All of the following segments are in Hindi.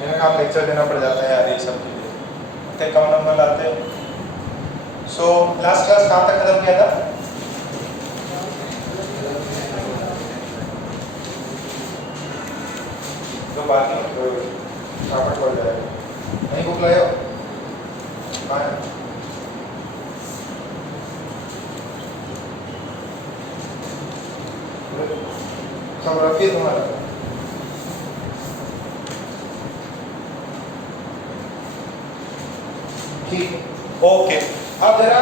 मैंने कहा लेक्चर देना पड़ जाता है यार ये सब के लिए, इतने कम नंबर लाते हैं। सो लास्ट क्लास कहाँ तक खत्म किया था? तो बात नहीं तो छापट पड़ जाएगा। नहीं बुक लाए हो? हाँ सब रखिए तुम्हारा। ठीक ओके। अब जरा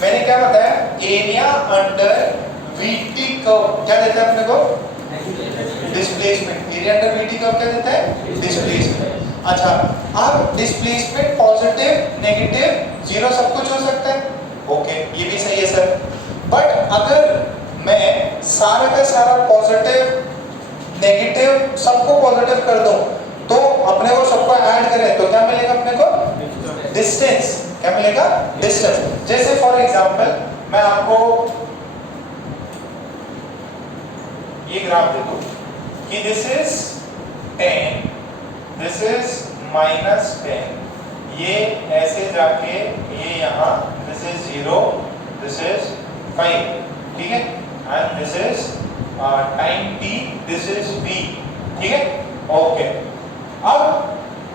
मैंने क्या बताया, एरिया अंडर वीटी कर्व क्या देता है अपने को? Displacement. Area under VT curve क्या देता है? डिस्प्लेसमेंट। अच्छा, अब डिस्प्लेसमेंट पॉजिटिव नेगेटिव जीरो सब कुछ हो सकता है, ओके ये भी सही है सर। बट अगर मैं सारा का सारा पॉजिटिव नेगेटिव सबको पॉजिटिव कर दूं तो अपने को सबको ऐड करें तो क्या मिलेगा अपने को? डिस्टेंस। क्या मिलेगा? डिस्टेंस। जैसे फॉर एग्जांपल मैं आपको ये ग्राफ दे दूं कि दिस इज 10, दिस इज -10, ये ऐसे जाके ये यहाँ दिस इज 0, दिस इज 5, ठीक है, and this is time t, this is v, ठीक है, ओके। अब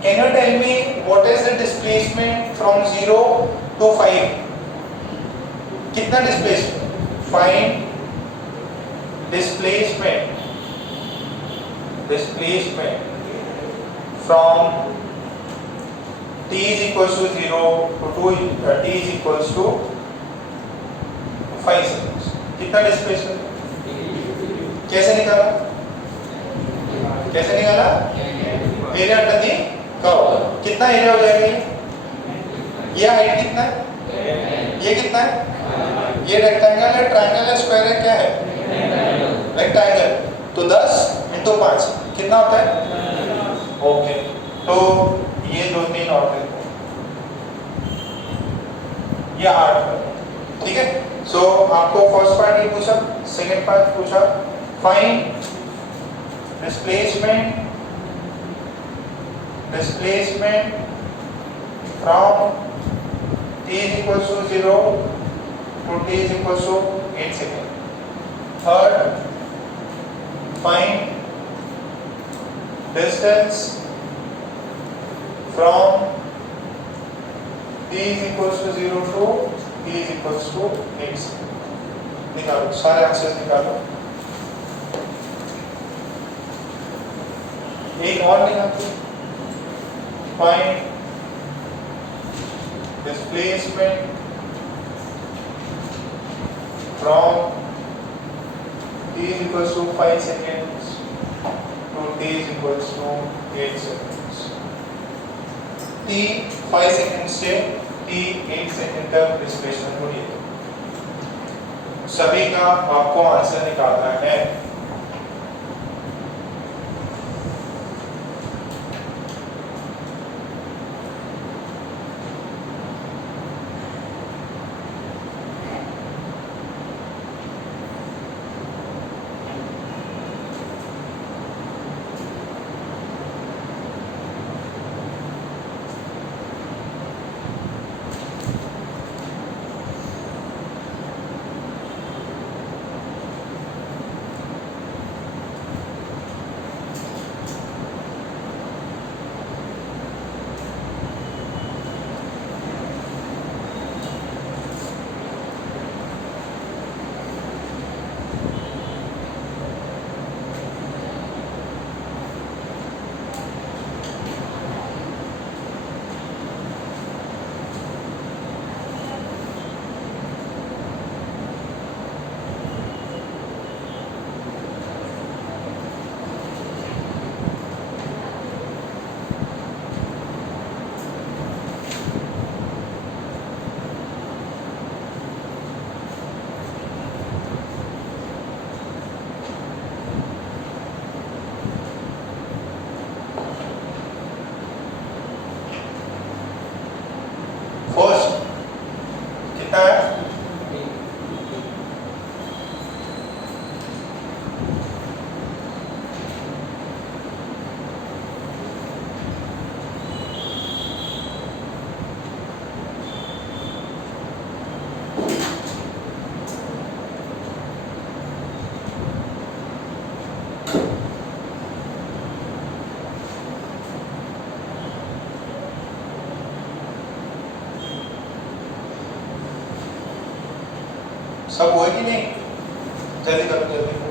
can you tell me what is the displacement from 0 to 5? कितना displacement? Find displacement from t is equals to 0 to t is equals to 5 seconds. कितना displacement? कैसे निकाला? कैसे निकाला? Area under the curve. कितना एरिया हो जाएगा ये हाइट कितना है? ये कितना है? ये रेक्टेंगल है, ट्रायंगल है, स्क्वायर है, क्या है? रेक्टेंगल। तो 10 × 5 कितना होता है? ओके, तो ये 2 3 और देखो, ये 8, ठीक है। सो आपको फर्स्ट पार्ट ये पूछा, सेकंड पार्ट पूछा, find displacement from t is equals to 0 to t is equals to 8 seconds. Third, find distance from t is equals to 0 to t is equals to 8 seconds. निकालो सारे आंसर्स निकालो। एक और निकालो, find displacement from t is equals to 5 seconds to t is equals to 8 seconds. t 5 seconds से t 8 सेकंड तक डिस्प्लेसमेंट हो रही है। सभी का आपको आंसर निकालना है। सब हुआ कि नहीं? जल्दी करो जल्दी करो।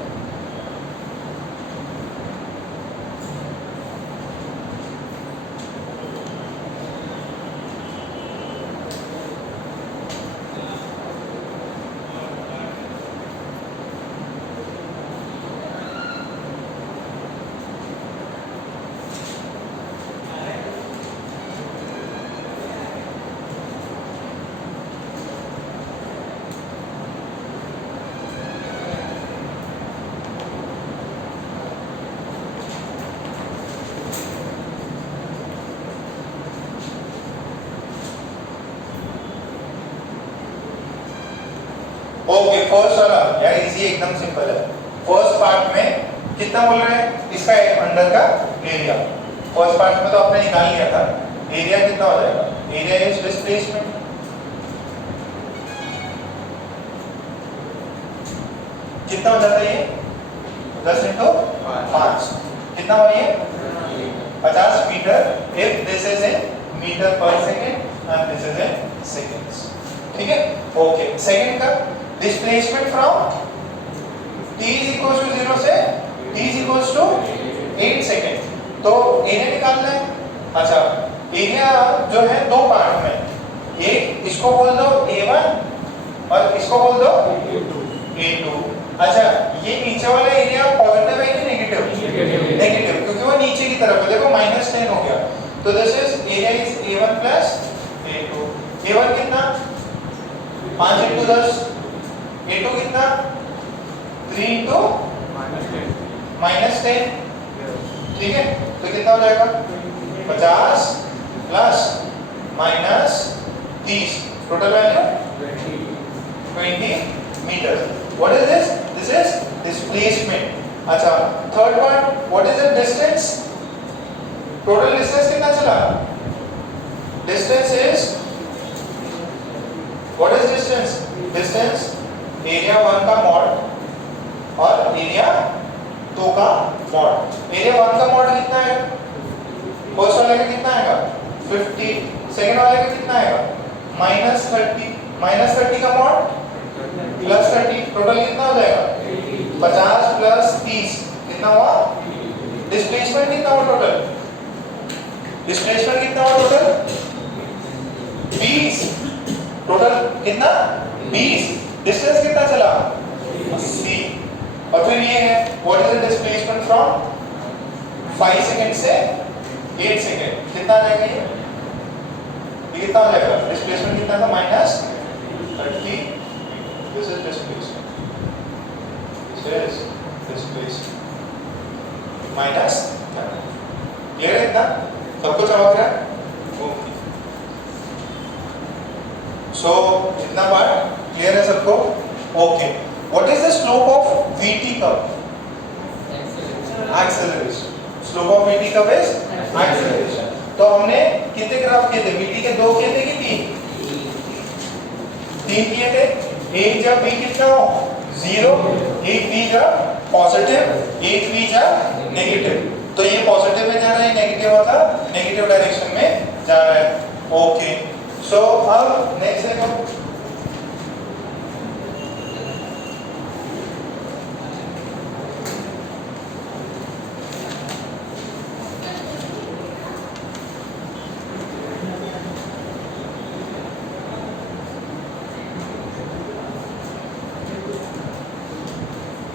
ओके फर्स्ट वाला यार इजी एकदम सिंपल है। फर्स्ट पार्ट में कितना बोल रहे हैं इसका अंदर का एरिया। फर्स्ट पार्ट में तो आपने निकाल लिया था। एरिया कितना हो जाएगा? Area is displacement. कितना हो जाता है ये? 10 × 5 कितना हो ये? 50 metre if this is in metre per second and this is in seconds. ठीक है ओके। सेकेंड का displacement from t is equals to 0 से t is equals to 8 second. तो एरिया निकालना है। अच्छा एरिया जो है दो पार्ट में, एक इसको बोल दो a1 और इसको बोल दो a2। अच्छा ये नीचे वाला एरिया पॉजिटिव है कि नेगेटिव? नेगेटिव क्योंकि वो नीचे की तरफ है। देखो -10 हो गया। तो this is area is a1 plus a2। a1 कितना? 5 × 10। a2 कितना? 3 × -10। ठीक है तो कितना हो जाएगा? 50 plus -30 total value 20 metre. What is this? This is displacement. अच्छा third part what is the distance? Total distance कितना चला? Distance is what is distance? Distance area 1 का मॉड और एरिया 2 का मॉड। एरिया 1 का मॉड कितना है? फर्स्ट वाले का कितना आएगा? 50। सेकंड वाले का कितना आएगा? -30। -30 का मॉड +30 टोटल कितना हो जाएगा? 50 प्लस 30 कितना हुआ? डिस्प्लेसमेंट कितना हुआ टोटल? डिस्प्लेसमेंट कितना हुआ टोटल? 20। टोटल कितना? 20। डिस्टेंस कितना चला? 80। और फिर ये है what is the displacement from 5 second से 8 सेकंड। कितना आ जाएगा ये? कितना हो जाएगा? डिस्प्लेसमेंट कितना था? -30। This is displacement. This is displacement -30। Clear है इतना? सबको समझ रहा है? ओके सो इतना पार्ट क्लियर है सबको? Okay what is the slope of VT curve? Acceleration. Slope of VT curve is acceleration. तो हमने कितने ग्राफ किए थे? VT के 2 किए थे कि 3 किए थे। एक जब v कितना हो 0, एक v जब पॉजिटिव, एक v जब नेगेटिव। तो ये पॉजिटिव में जा रहा है, नेगेटिव होता नेगेटिव डायरेक्शन में जा रहा है। ओके सो अब नेक्स्ट देखो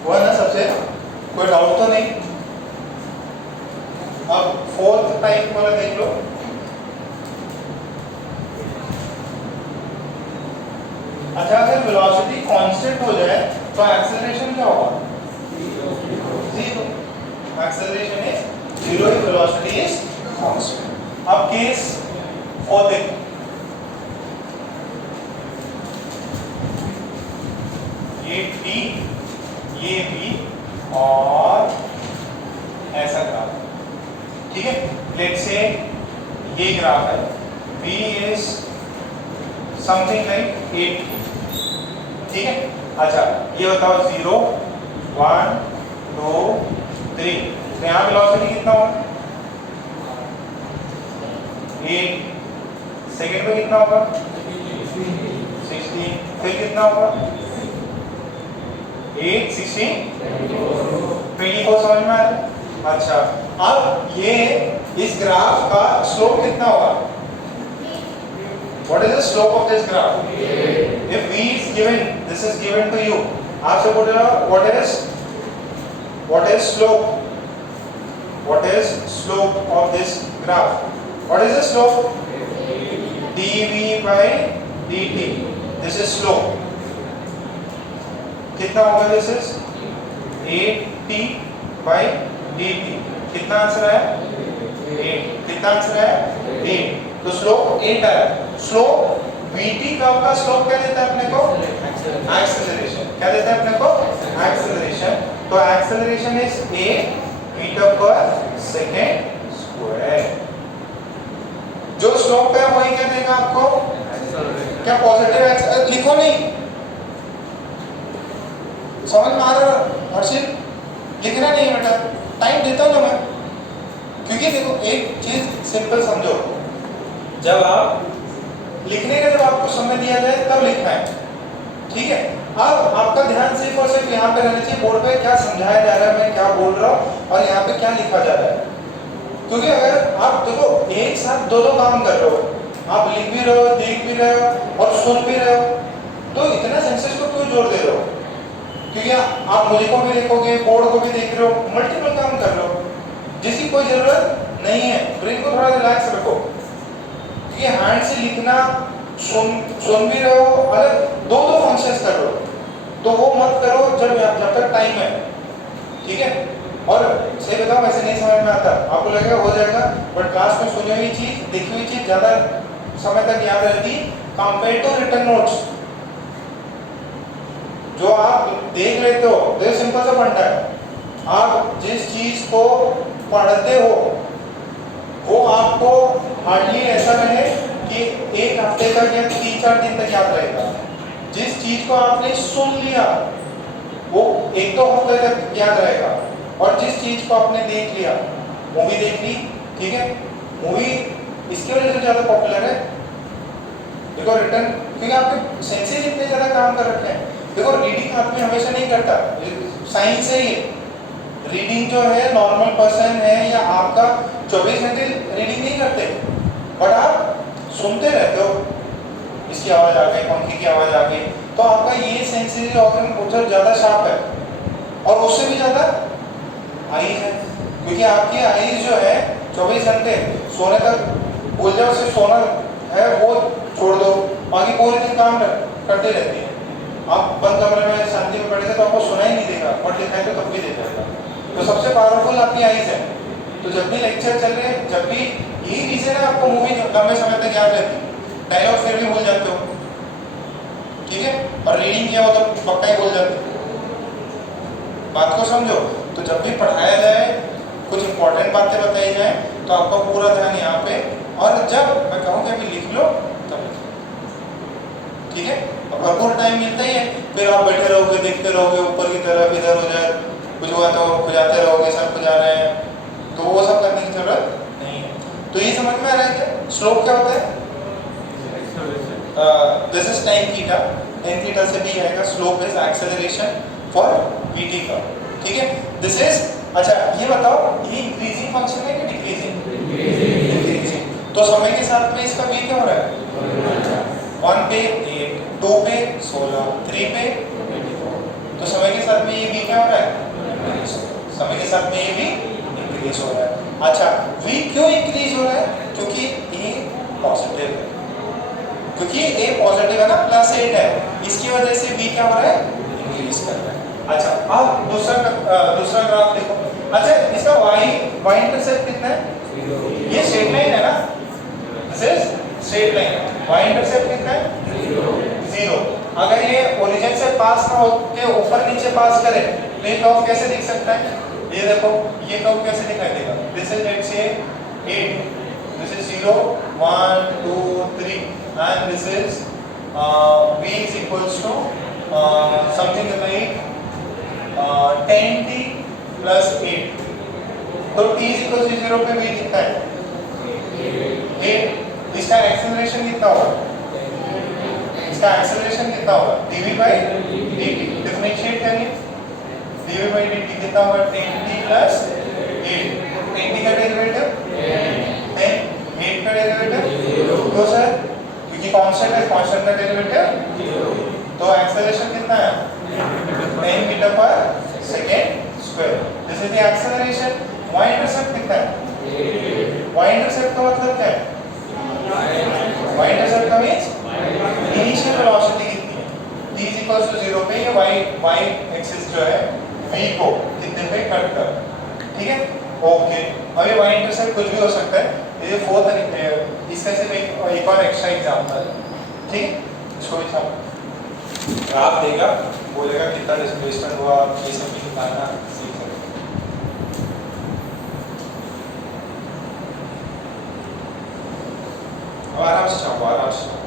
हुआ ना सबसे? कोई डाउट तो नहीं? अब फोर्थ टाइप वाला देख लो। अच्छा अगर वेलोसिटी कांस्टेंट हो जाए तो एक्सेलरेशन क्या होगा? 0। Acceleration is 0 if velocity is constant। अब केस 4 देखो। ये T ये V और ऐसा ग्राफ। ठीक है लेट्स से ये ग्राफ है। V is something like 8। ठीक है अच्छा ये बताओ 0 1 2 3। तो यहाँ वेलोसिटी कितना होगा? 8 सेकेंड में कितना होगा? 16। फिर कितना होगा? 8 16 24 समझ में आ रहा है? अच्छा, अब ये इस ग्राफ का स्लोप कितना होगा? What is the slope of this graph? If v is given, this is given to you. आपसे बोल रहा what is slope? What is slope of this graph? What is the slope? dv by dt. This is slope. कितना होगा? This is 8t by dt. कितना आंसर है? 8. कितना आंसर है? 8. तो स्लोप 8 आया। स्लोप vt कर्व का स्लोप क्या देता है अपने को? एक्सेलरेशन। क्या देता है अपने को? एक्सेलरेशन। तो acceleration is a metre per second square. जो स्लोप है वही क्या देगा आपको? क्या पॉजिटिव लिखो नहीं, समझ में आ रहा है हर्षित? लिखना नहीं है बेटा, टाइम देता हूँ मैं, क्योंकि देखो एक चीज सिंपल समझो, जब आप लिखने का जब आपको समय दिया जाए तब लिखना है, ठीक है? अब आपका ध्यान सिर्फ और सिर्फ यहाँ पे रहना चाहिए, बोर्ड पे क्या समझाया जा रहा है, मैं क्या बोल रहा हूँ और यहाँ पे क्या लिखा जा रहा है। क्योंकि अगर आप देखो एक साथ दो काम कर रहे हो, आप लिख भी रहे हो, देख भी रहे हो और सुन भी रहे हो, तो इतना सेंसेस को क्यों जोड़ दे रहे हो? क्योंकि आप मुझे को भी देखोगे, बोर्ड को भी देख रहे हो, मल्टीपल काम कर रहे हो जिसकी कोई जरूरत नहीं है। ब्रेन को थोड़ा रिलैक्स रखो, क्योंकि हैंड से लिखना, सुन भी रहे हो, अलग दो फंक्शंस कर रहे हो, तो वो मत करो जब तक टाइम है, ठीक है? और सही बताओ, वैसे नहीं समझ में आता, आपको लगेगा हो जाएगा, बट क्लास में सुनी हुई चीज, देखी हुई चीज ज्यादा समय तक याद रहती कंपेयर टू रिटन नोट्स। जो आप देख लेते हो, देखो सिंपल सा फंडा है, आप जिस चीज को पढ़ते हो वो आपको हार्डली ऐसा रहे कि एक हफ्ते तक या 3-4 दिन तक याद रहेगा। जिस चीज को आपने सुन लिया वो 1-2 हफ्ते तक याद रहेगा, और जिस चीज को आपने देख लिया, मूवी देख ली, ठीक है, मूवी इसके वजह से ज्यादा पॉपुलर है, देखो रिटर्न, क्योंकि आपके सेंसेस इतने ज्यादा काम कर रखे हैं। देखो रीडिंग आदमी हमेशा नहीं करता, साइंस है ये, रीडिंग जो है नॉर्मल पर्सन है या आपका 24 घंटे रीडिंग नहीं करते, बट आप सुनते रहते हो, इसकी आवाज आ गई, पंखे की आवाज आ गई, तो आपका ये सेंसरी ऑर्गन उधर ज्यादा शार्प है, और उससे भी ज्यादा आईज है, क्योंकि आपकी आईज जो है 24 घंटे सोने तक भूल जाओ, सिर्फ सोना है वो छोड़ दो, बाकी पूरे दिन काम करते रहती है। आप बंद कमरे में शांति में बैठे थे तो आपको सुनाई नहीं देगा, पढ़ लिखा है तो तब भी देगा। तो सबसे पावरफुल आपकी आईज है। तो जब भी लेक्चर चल रहे हैं, जब भी, यही रीजन है आपको मूवी लंबे समय तक याद रहती है, डायलॉग फिर भी भूल जाते हो, ठीक है, और रीडिंग किया हो तो पक्का ही भूल जाते हो। बात को समझो। तो जब भी पढ़ाया जाए, कुछ इंपॉर्टेंट बातें बताई जाए, तो आपका पूरा ध्यान यहाँ पे, और जब मैं कहूँ कि अभी लिख लो तब, ठीक है? अब भरपूर टाइम मिलता ही है, फिर आप बैठे रहोगे, देखते रहोगे ऊपर की तरफ, इधर उधर कुछ हुआ तो खुजाते रहोगे, सब खुजा रहे हैं, तो वो सब करने की जरूरत नहीं है। तो ये समझ में आ रहा है क्या स्लोप क्या होता है? This is tan theta, tan theta से भी आएगा, slope is acceleration for vt का, ठीक है? दिस इज, अच्छा ये बताओ, ये इंक्रीजिंग फंक्शन है कि डिक्रीजिंग? डिक्रीजिंग। तो समय के साथ में इसका v क्या हो रहा है? 1 पे 8, 2 पे 16, 3 पे 24। तो समय के साथ में ये v क्या हो रहा है? समय के साथ में ये भी इंक्रीज हो रहा है। अच्छा, v क्यों इंक्रीज हो रहा है? क्योंकि a पॉजिटिव है, क्योंकि a पॉजिटिव है ना, +8 है, इसकी वजह से v क्या हो रहा है? इंक्रीज कर रहा है। अच्छा, अब दूसरा ग्राफ देखो। अच्छा, इसका y इंटरसेप्ट कितना है? ये स्ट्रेट लाइन है ना, this is straight line. y intercept कितना है? 0। अगर ये ओरिजिन से पास ना होके ऊपर नीचे पास करे तो ये कर्व कैसे दिख सकता है? ये देखो, ये कर्व कैसे दिखाई देगा? This is let's say 8, this is 0, 1 2 3, and this is v is equals to something like 10t plus 8। तो t is equals to 0 पे v कितना है? 8। इसका एक्सेलरेशन कितना होगा? इसका एक्सेलरेशन कितना होगा? dv by dt। डिफरेंशिएट करिए, dv by dt कितना होगा 10t plus 8 10t का डेरिवेटिव 10 8 का डेरिवेटिव तो सर क्योंकि कांस्टेंट है कांस्टेंट का डेरिवेटिव तो एक्सेलरेशन कितना है 10 metre per second square this is the acceleration y intercept कितना है y इंटरसेप्ट का मतलब क्या है y इंटरसेप्ट का मींस इनिशियल वेलोसिटी कितनी है t is equals to 0 पे ये y एक्सिस जो है v को कितने पे कट कर ठीक है ओके अब ये y इंटरसेप्ट कुछ भी हो सकता है ये फोर्थ इसका सिर्फ एक और एक्स्ट्रा एग्जांपल है ठीक है इसको भी समझ ग्राफ देगा बोलेगा कितना डिस्प्लेसमेंट हुआ ये सब भी निकालना सीख सकते हैं आराम से चाहो आराम से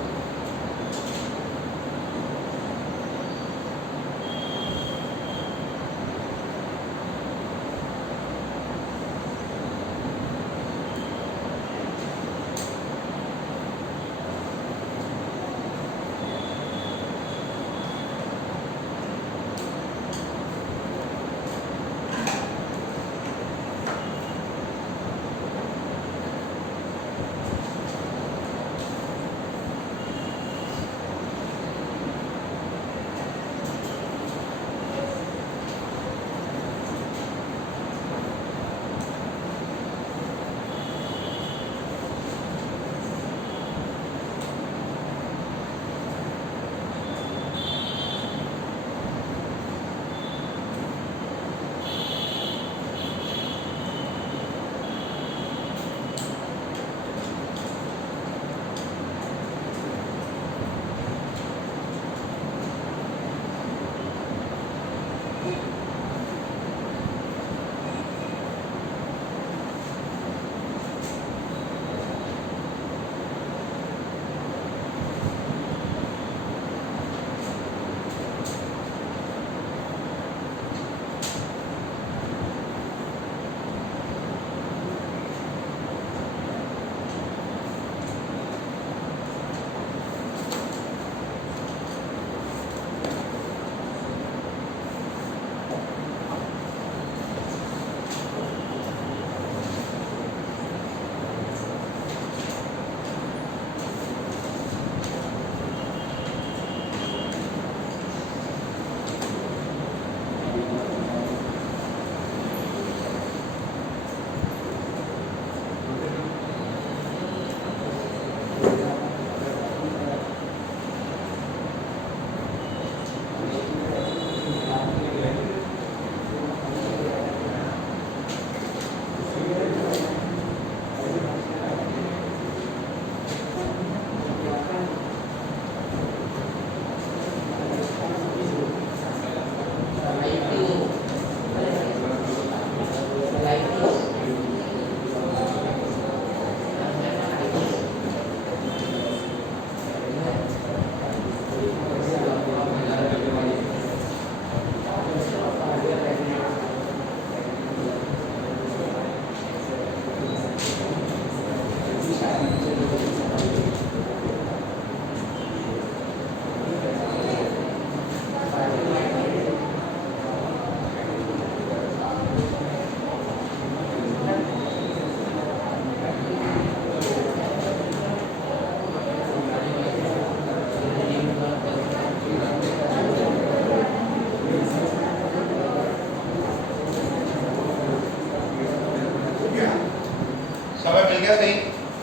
गया सही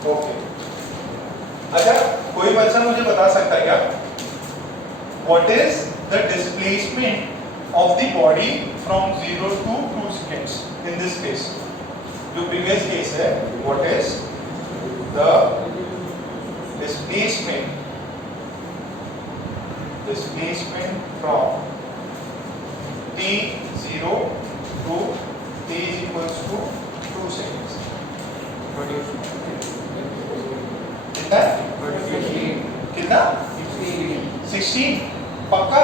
ओके अच्छा कोई बच्चा मुझे बता सकता है क्या what is the displacement of the body from 0 to 2 seconds in this case जो प्रीवियस केस है what is the displacement from t0 to t is equals to 2 seconds कितना कितना 16 पक्का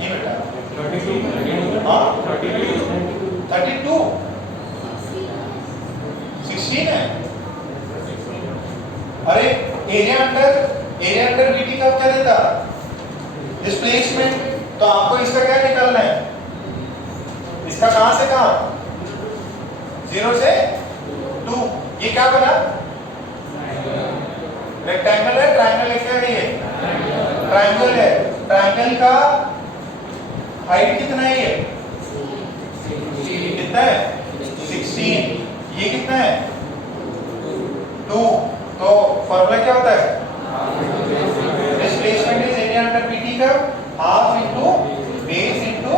ये बेटा 32 हाँ 32 16 है अरे एरिया अंडर वीटी का क्या देता डिस्प्लेसमेंट तो आपको इसका क्या निकालना है इसका कहां से कहां, 0 से 2, ये क्या बना, रेक्टेंगल है, ट्रायंगल है, क्या है ये, ट्रायंगल है। ट्रायंगल का हाइट कितना है, ये कितना है, 16, ये कितना है, 2। तो फॉर्मूला क्या होता है, displacement is area under PT का half into base into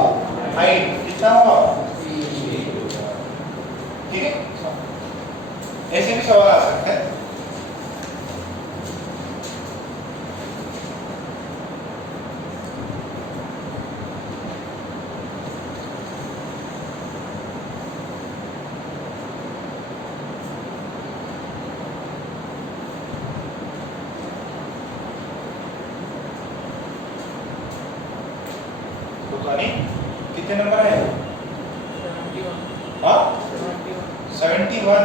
height, कितना होगा, ठीक है। ऐसे भी सवाल आ सकते हैं। कितने नंबर है, हाँ 71।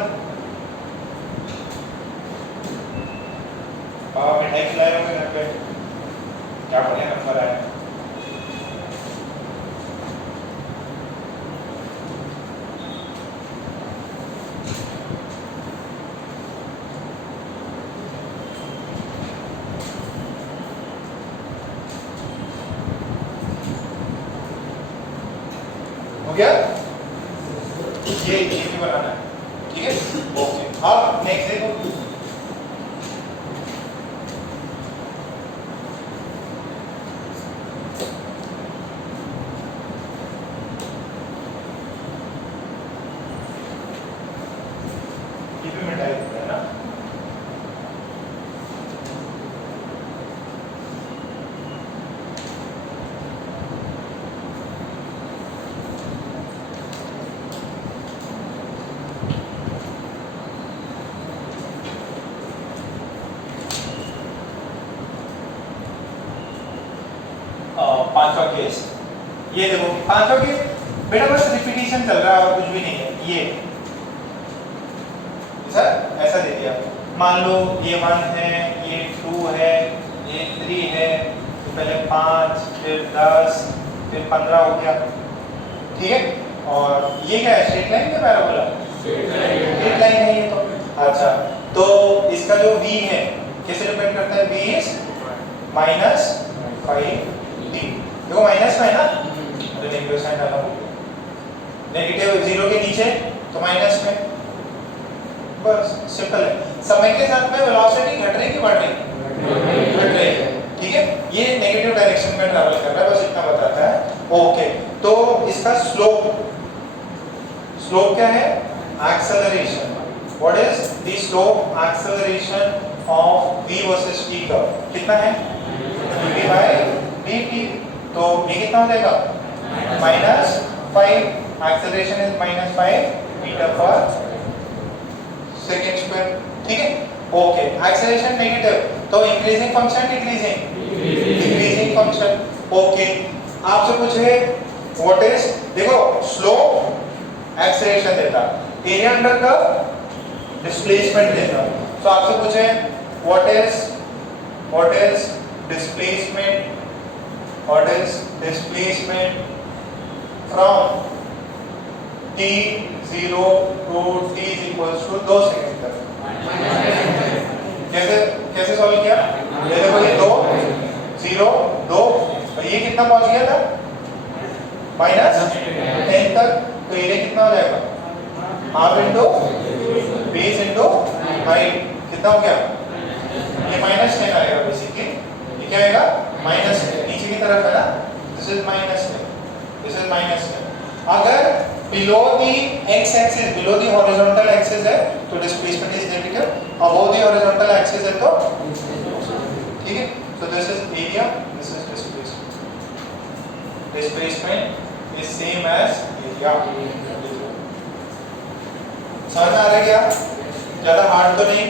मिठाई खिलाए होंगे घर पे, क्या बढ़िया नंबर आया। हो गया, ये भी बनाना है, ठीक है, ओके। अब नेक्स्ट देखो, ये भी मिटाई देते हैं ना, पांचवा केस, ये देखो पांचवा केस बेटा बस रिपीटिशन चल रहा है और कुछ भी नहीं है। ये सर ऐसा दे दिया, मान लो ये 1 है, ये 2 है, ये 3 है, तो पहले 5 फिर 10 फिर 15 हो गया, ठीक है। और ये क्या है, स्ट्रेट लाइन या पैराबोला, स्ट्रेट लाइन है ये तो। अच्छा, तो इसका जो v है कैसे डिपेंड करता है, v इज -5d, देखो माइनस में है ना, तो नेगेटिव साइन डाला हो, नेगेटिव 0 के नीचे तो माइनस में, बस सिंपल है। समय के साथ में वेलोसिटी घट रही कि बढ़ रही, घट रही है, ठीक है। ये नेगेटिव डायरेक्शन में ट्रैवल कर रहा है, बस इतना बताता है, ओके। तो इसका स्लोप, स्लोप क्या है, acceleration, what is the slope acceleration of v versus t का कितना है, v by dt, तो ये कितना हो जाएगा, -5, एक्सेलरेशन इज -5 मीटर पर सेकंड स्क्वायर, ठीक है, ओके। एक्सेलरेशन नेगेटिव, तो increasing function decreasing, decreasing function, okay. आपसे पूछे व्हाट इज, देखो स्लोप एक्सेलरेशन देता, एरिया अंडर का डिस्प्लेसमेंट देता, तो आपसे पूछे what is displacement, what is displacement from t0 to t is equals to 2 second तक, कैसे कैसे सॉल्व किया, ये देखो ये 2 0 2 और ये कितना पहुंच गया था, -10 तक, तो एरिया कितना हो जाएगा, half into base into height, कितना हो गया, ये -10 आएगा बेसिकली, ये क्या आएगा, -10 नीचे की तरफ है ना, दिस इज -10, दिस इज -10। अगर below the x axis, below the horizontal axis है तो displacement is negative, above the horizontal axis है तो, ठीक है। So this is area, this is displacement, displacement is same as area. समझ में आ रहा है क्या, ज्यादा हार्ड तो नहीं।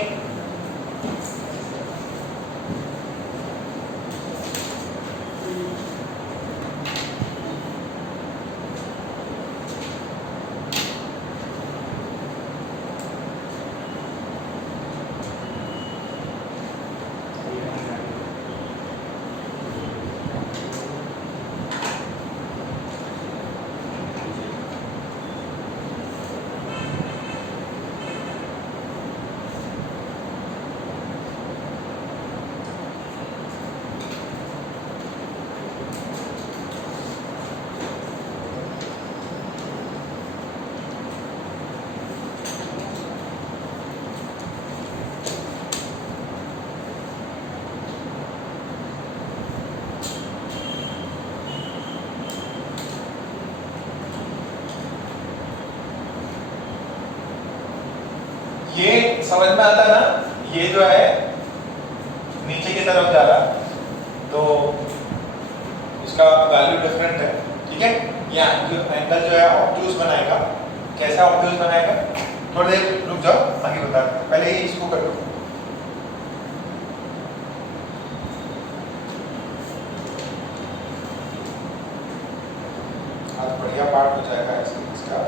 ये समझ में आता ना, ये जो है नीचे की तरफ जा रहा, तो इसका वैल्यू डिफरेंट है, ठीक है। ये एंगल जो है ऑब्ट्यूज बनाएगा। कैसा ऑब्ट्यूज बनाएगा, थोड़ी देर रुक जाओ, आगे बता, पहले ही इसको कर लो। आज बढ़िया पार्ट हो जाएगा इसका।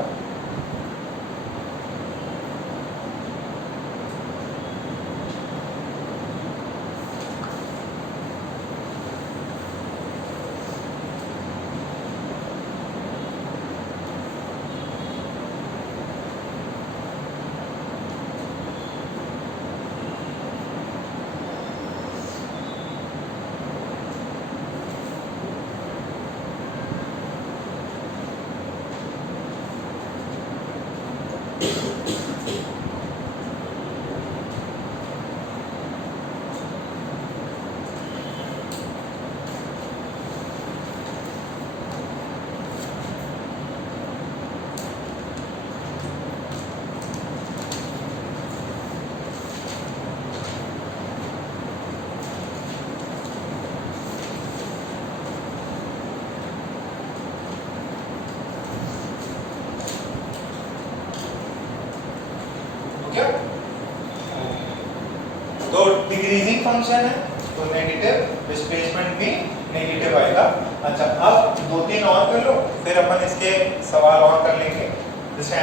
तो डिक्रीजिंग फंक्शन है तो नेगेटिव, डिस्प्लेसमेंट भी नेगेटिव आएगा। अच्छा, अब दो तीन और कर लो, फिर अपन इसके सवाल और कर लेंगे। जैसे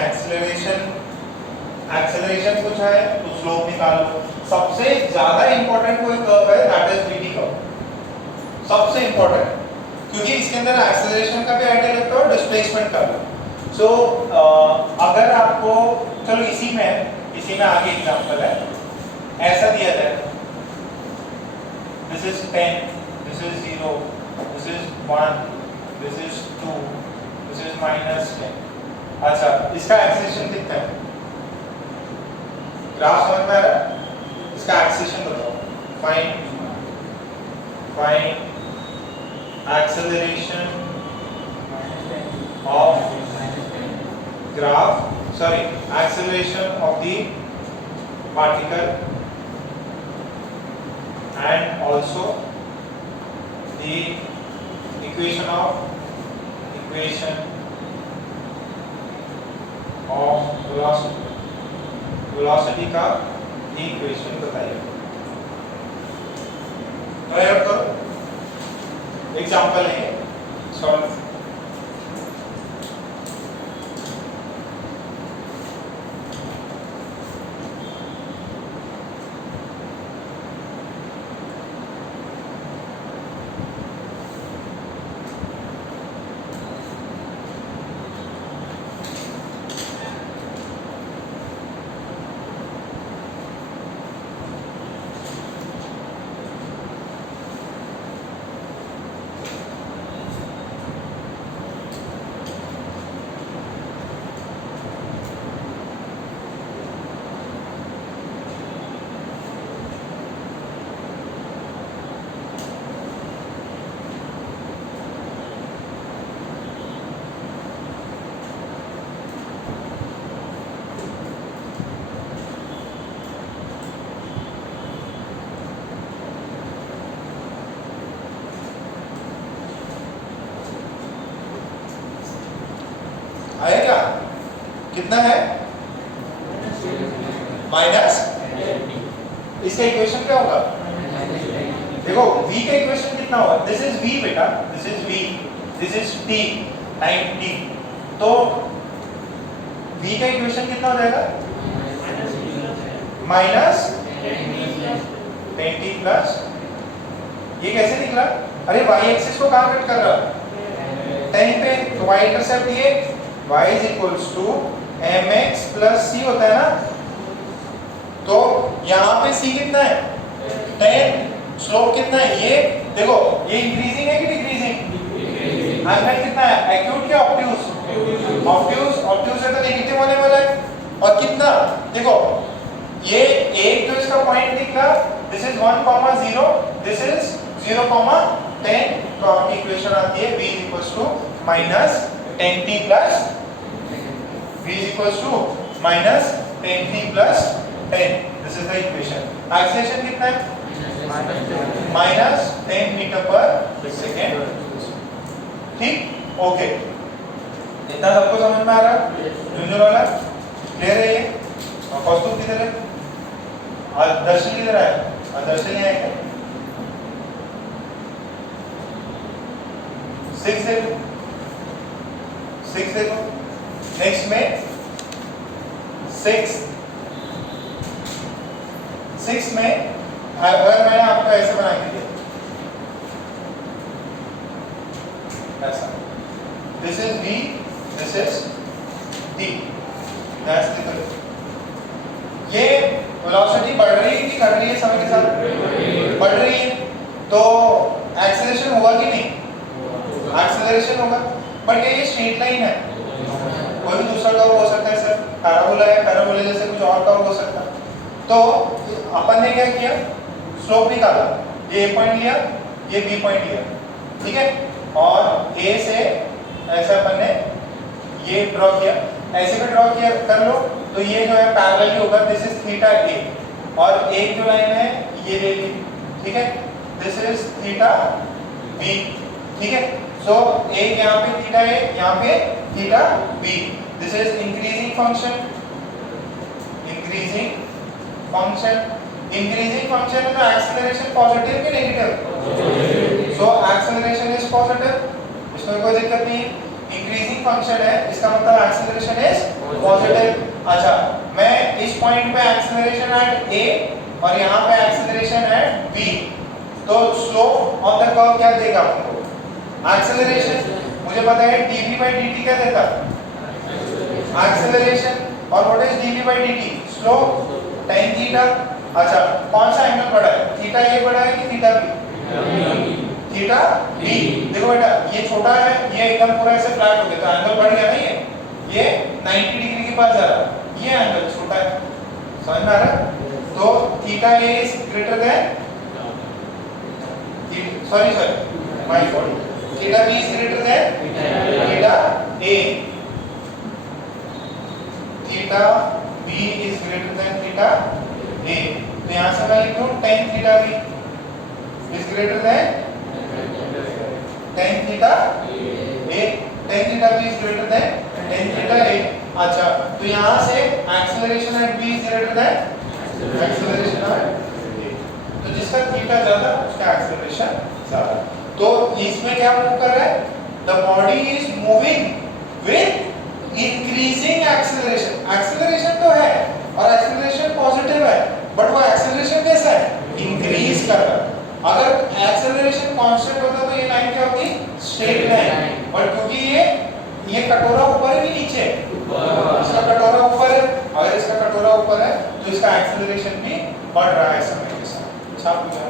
एक्सेलरेशन पूछा है तो स्लोप निकालो। सबसे ज्यादा इंपॉर्टेंट कोई कर्व है, दैट इज वीटी कर्व, सबसे इंपॉर्टेंट, क्योंकि इसके अंदर एक्सेलरेशन का भी आइडिया लगता है और डिस्प्लेसमेंट का भी। सो अगर आपको, चलो इसी में आगे एग्जांपल है, ऐसा दिया जाए, this is 10, this is 0, this is 1, this is 2, this is -10। अच्छा, इसका एक्सेलरेशन कितना है, ग्राफ समझ में आ रहा है, इसका एक्सेलरेशन बताओ। Find acceleration of graph, sorry, acceleration of the particle and also the equation of velocity का इक्वेशन बताइए। ट्राई करो, एग्जांपल है सॉल्व। आएगा कितना है, माइनस, इसका इक्वेशन क्या होगा, देखो v का इक्वेशन कितना होगा, दिस इज v बेटा, this is v, this is t, time t, तो v का इक्वेशन कितना हो जाएगा, माइनस 10t प्लस, ये कैसे निकला, अरे y एक्सिस को कहां कट कर रहा है, 10 पे, तो y इंटरसेप्ट ये y is equals to mx plus c होता है ना, तो यहाँ पे c कितना है, 10, स्लोप कितना है, ये देखो, ये इंक्रीजिंग है कि डिक्रीजिंग, एंगल कितना है, एक्यूट क्या ऑब्ट्यूज, ऑब्ट्यूज है तो नेगेटिव होने वाला है, और कितना, देखो ये एक जो इसका पॉइंट निकला, दिस इज 1,0, दिस इज 0,10, तो आपकी इक्वेशन आती है v equals to -10t plus v equals to -10t plus 10, this is the equation. Acceleration कितना है? -10 मीटर पर सेकेंड। ठीक, ओके, इतना सबको समझ में आ रहा है? जूनियर वाला क्लियर है ये? और कौस्तुभ किधर है? आज दर्शन किधर आया? आज दर्शन नहीं आया क्या? 6 देखो, 6 देखो, नेक्स्ट में 6 में अगर मैंने आपको ऐसे बना के दिया, ऐसा, this is V, this is D, that's the correct. ये वेलोसिटी बढ़ रही है कि घट रही है समय के साथ? बढ़ रही है, तो एक्सेलरेशन होगा कि नहीं? एक्सेलरेशन होगा, बट ये स्ट्रेट लाइन है, कोई भी दूसरा कर्व हो सकता है सर, पैराबोला है, पैराबोला जैसे कुछ और कर्व हो सकता है। तो अपन ने क्या किया, स्लोप निकाला, ये A पॉइंट लिया, ये B पॉइंट लिया, ठीक है, और A से ऐसे अपन ने ये ड्रॉ किया, ऐसे भी ड्रॉ किया कर लो, तो ये जो है पैरेलल होगा, दिस इज थीटा A, और एक जो लाइन है ये ले ली, ठीक है, दिस इज थीटा B, ठीक है। सो एक यहाँ पे थीटा A, यहाँ पे theta B, this is increasing function, increasing function, increasing function है तो एक्सेलरेशन पॉजिटिव कि negative? So acceleration is positive, इसमें कोई दिक्कत नहीं है। इंक्रीजिंग फंक्शन है, इसका मतलब एक्सेलरेशन इज पॉजिटिव। अच्छा, मैं इस पॉइंट पे एक्सेलरेशन एट A और यहाँ पे एक्सेलरेशन एट B, तो स्लोप ऑफ द कर्व क्या देगा आपको? एक्सेलरेशन। मुझे पता है dv/dt क्या देता? एक्सेलरेशन। और what is dv/dt? Slope, tan theta. अच्छा, कौन सा एंगल बढ़ा है? थीटा A बढ़ा है कि थीटा B? Theta B। देखो बेटा, ये छोटा है, ये एकदम पूरा ऐसे फ्लैट हो गया, तो एंगल बढ़ गया ना, ये 90 डिग्री के पास जा रहा है, ये एंगल छोटा है, समझ में आ रहा है? तो theta A is greater then, sorry my fault, theta B is greater than theta A, theta B is greater than theta A, तो यहाँ से मैं लिख दूं tan theta B is greater then tan theta A, tan theta B is greater then tan theta A। अच्छा, तो यहाँ से acceleration at B is greater then acceleration at A, तो जिसका थीटा ज्यादा उसका एक्सेलरेशन ज्यादा। तो इसमें क्या मूव कर रहा है? The body is moving with increasing acceleration. Acceleration तो है और एक्सेलरेशन पॉजिटिव है, बट वो एक्सेलरेशन कैसा है? इंक्रीज कर रहा है। अगर एक्सेलरेशन कांस्टेंट होता तो ये लाइन क्या होगी? स्ट्रेट लाइन, बट क्योंकि ये कटोरा ऊपर है कि नीचे है? इसका कटोरा ऊपर है, अगर इसका कटोरा ऊपर है तो इसका एक्सेलरेशन भी बढ़ रहा है समय के साथ। छाप लिया।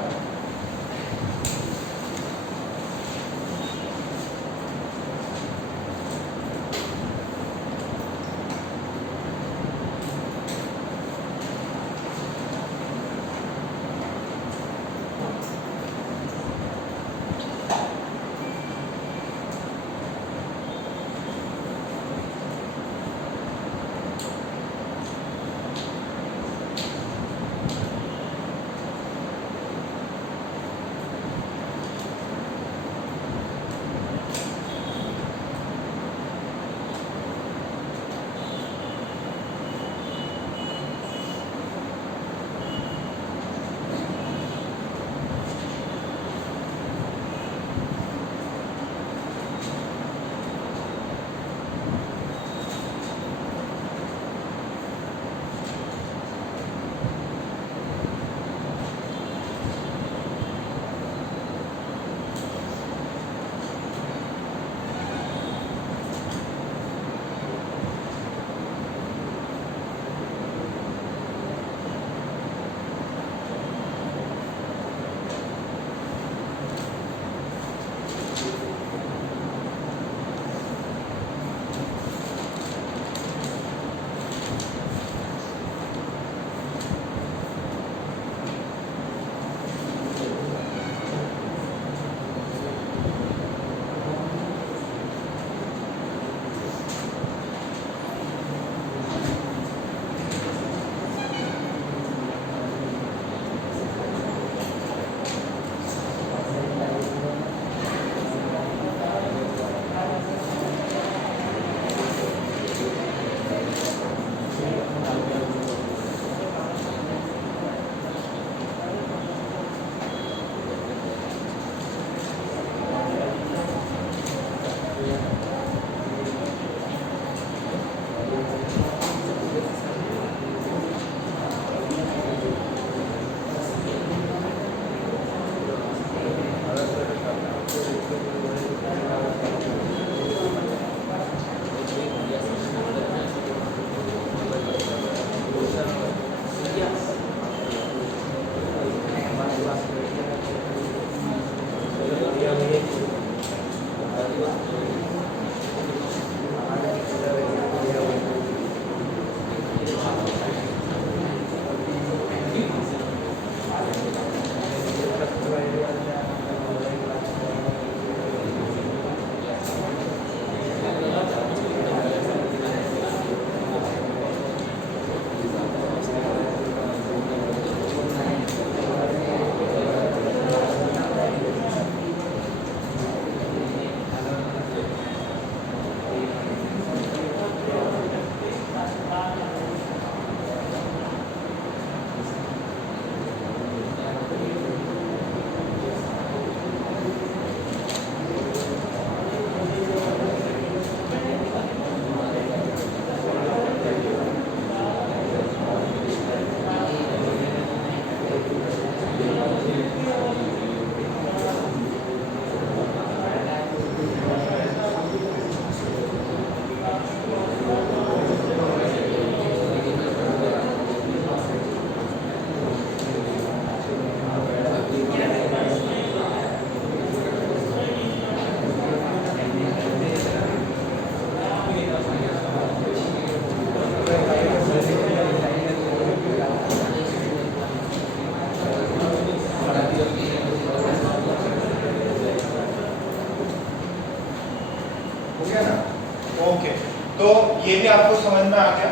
ये भी आपको समझ में आ गया,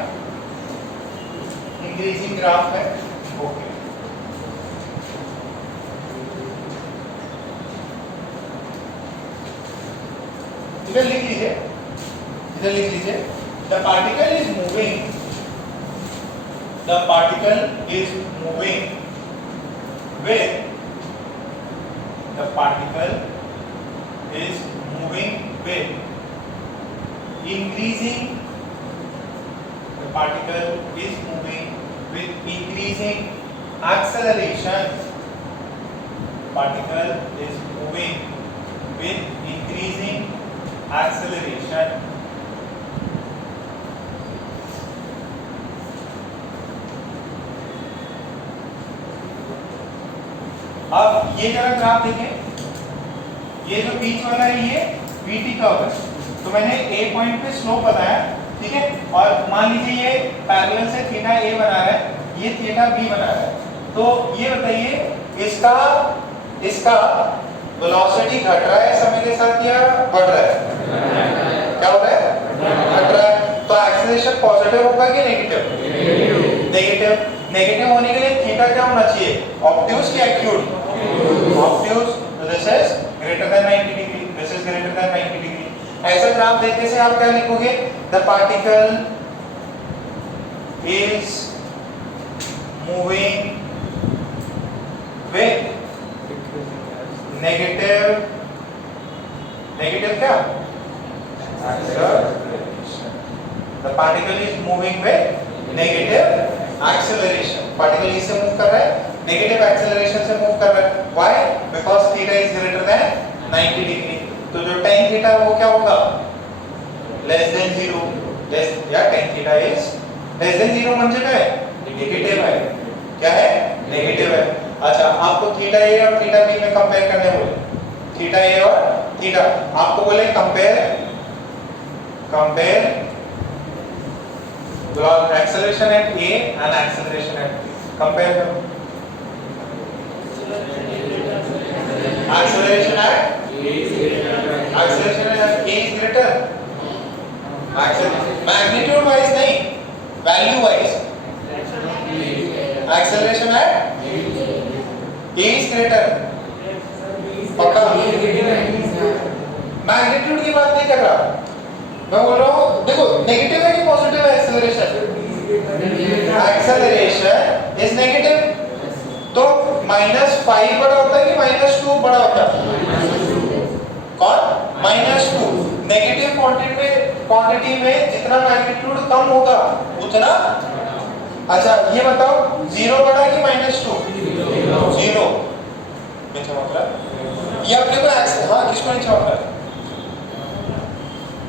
इंक्रीजिंग ग्राफ है। ओके, इधर लिख लीजिए, इधर लिख लीजिए, the particle is moving, the particle is moving with, the particle is moving with increasing, the particle is moving with increasing acceleration, particle is moving with increasing acceleration. अब ये जरा ग्राफ देखें, ये जो बीच वाला है ये VT का होगा, तो मैंने A पॉइंट पे स्लोप बताया, ठीक है, और मान लीजिए ये पैरेलल से थीटा A बना रहा है, ये थीटा B बना रहा है, तो ये बताइए इसका वेलोसिटी घट रहा है समय के साथ या बढ़ रहा है? क्या हो रहा है? घट रहा है। तो एक्सीलरेशन पॉजिटिव होगा कि नेगेटिव? नेगेटिव। नेगेटिव होने के लिए थीटा क्या होना चाहिए? ऑब्ट्यूज या एक्यूट? ऑब्ट्यूज। तो this is greater then 90 degree, this is greater then 90 degree. ऐसा ग्राफ देखने से आप क्या लिखोगे? The particle is moving with negative क्या? acceleration. The particle is moving with negative acceleration. Particle इससे move कर रहा है, negative acceleration से move कर रहा है. Why? Because theta is greater than 90 degree. तो जो tan theta वो क्या होगा? Less than 0. Less या tan theta is less than 0 म्हणजे क्या है? Negative है. क्या है? Negative है. अच्छा, आपको थीटा ए और थीटा बी में कंपेयर करने बोले, थीटा ए और थीटा, आपको बोले compare acceleration at A and acceleration at B, compare करो। Acceleration at A is greater, magnitude wise नहीं, value wise. Acceleration at A is greater, पक्का? मैग्नीट्यूड की बात नहीं कर रहा मैं, बोल रहा हूँ देखो नेगेटिव है कि पॉजिटिव है एक्सेलरेशन? एक्सेलरेशन इज नेगेटिव, तो -5 बड़ा होता है कि -2 बड़ा होता है? कौन? -2। नेगेटिव क्वांटिटी में जितना मैग्नीट्यूड कम होगा उतना। अच्छा ये बताओ 0 बड़ा कि -2? 0 में चमक रहा है ये अपने को। हाँ, किसको नहीं चमक रहा?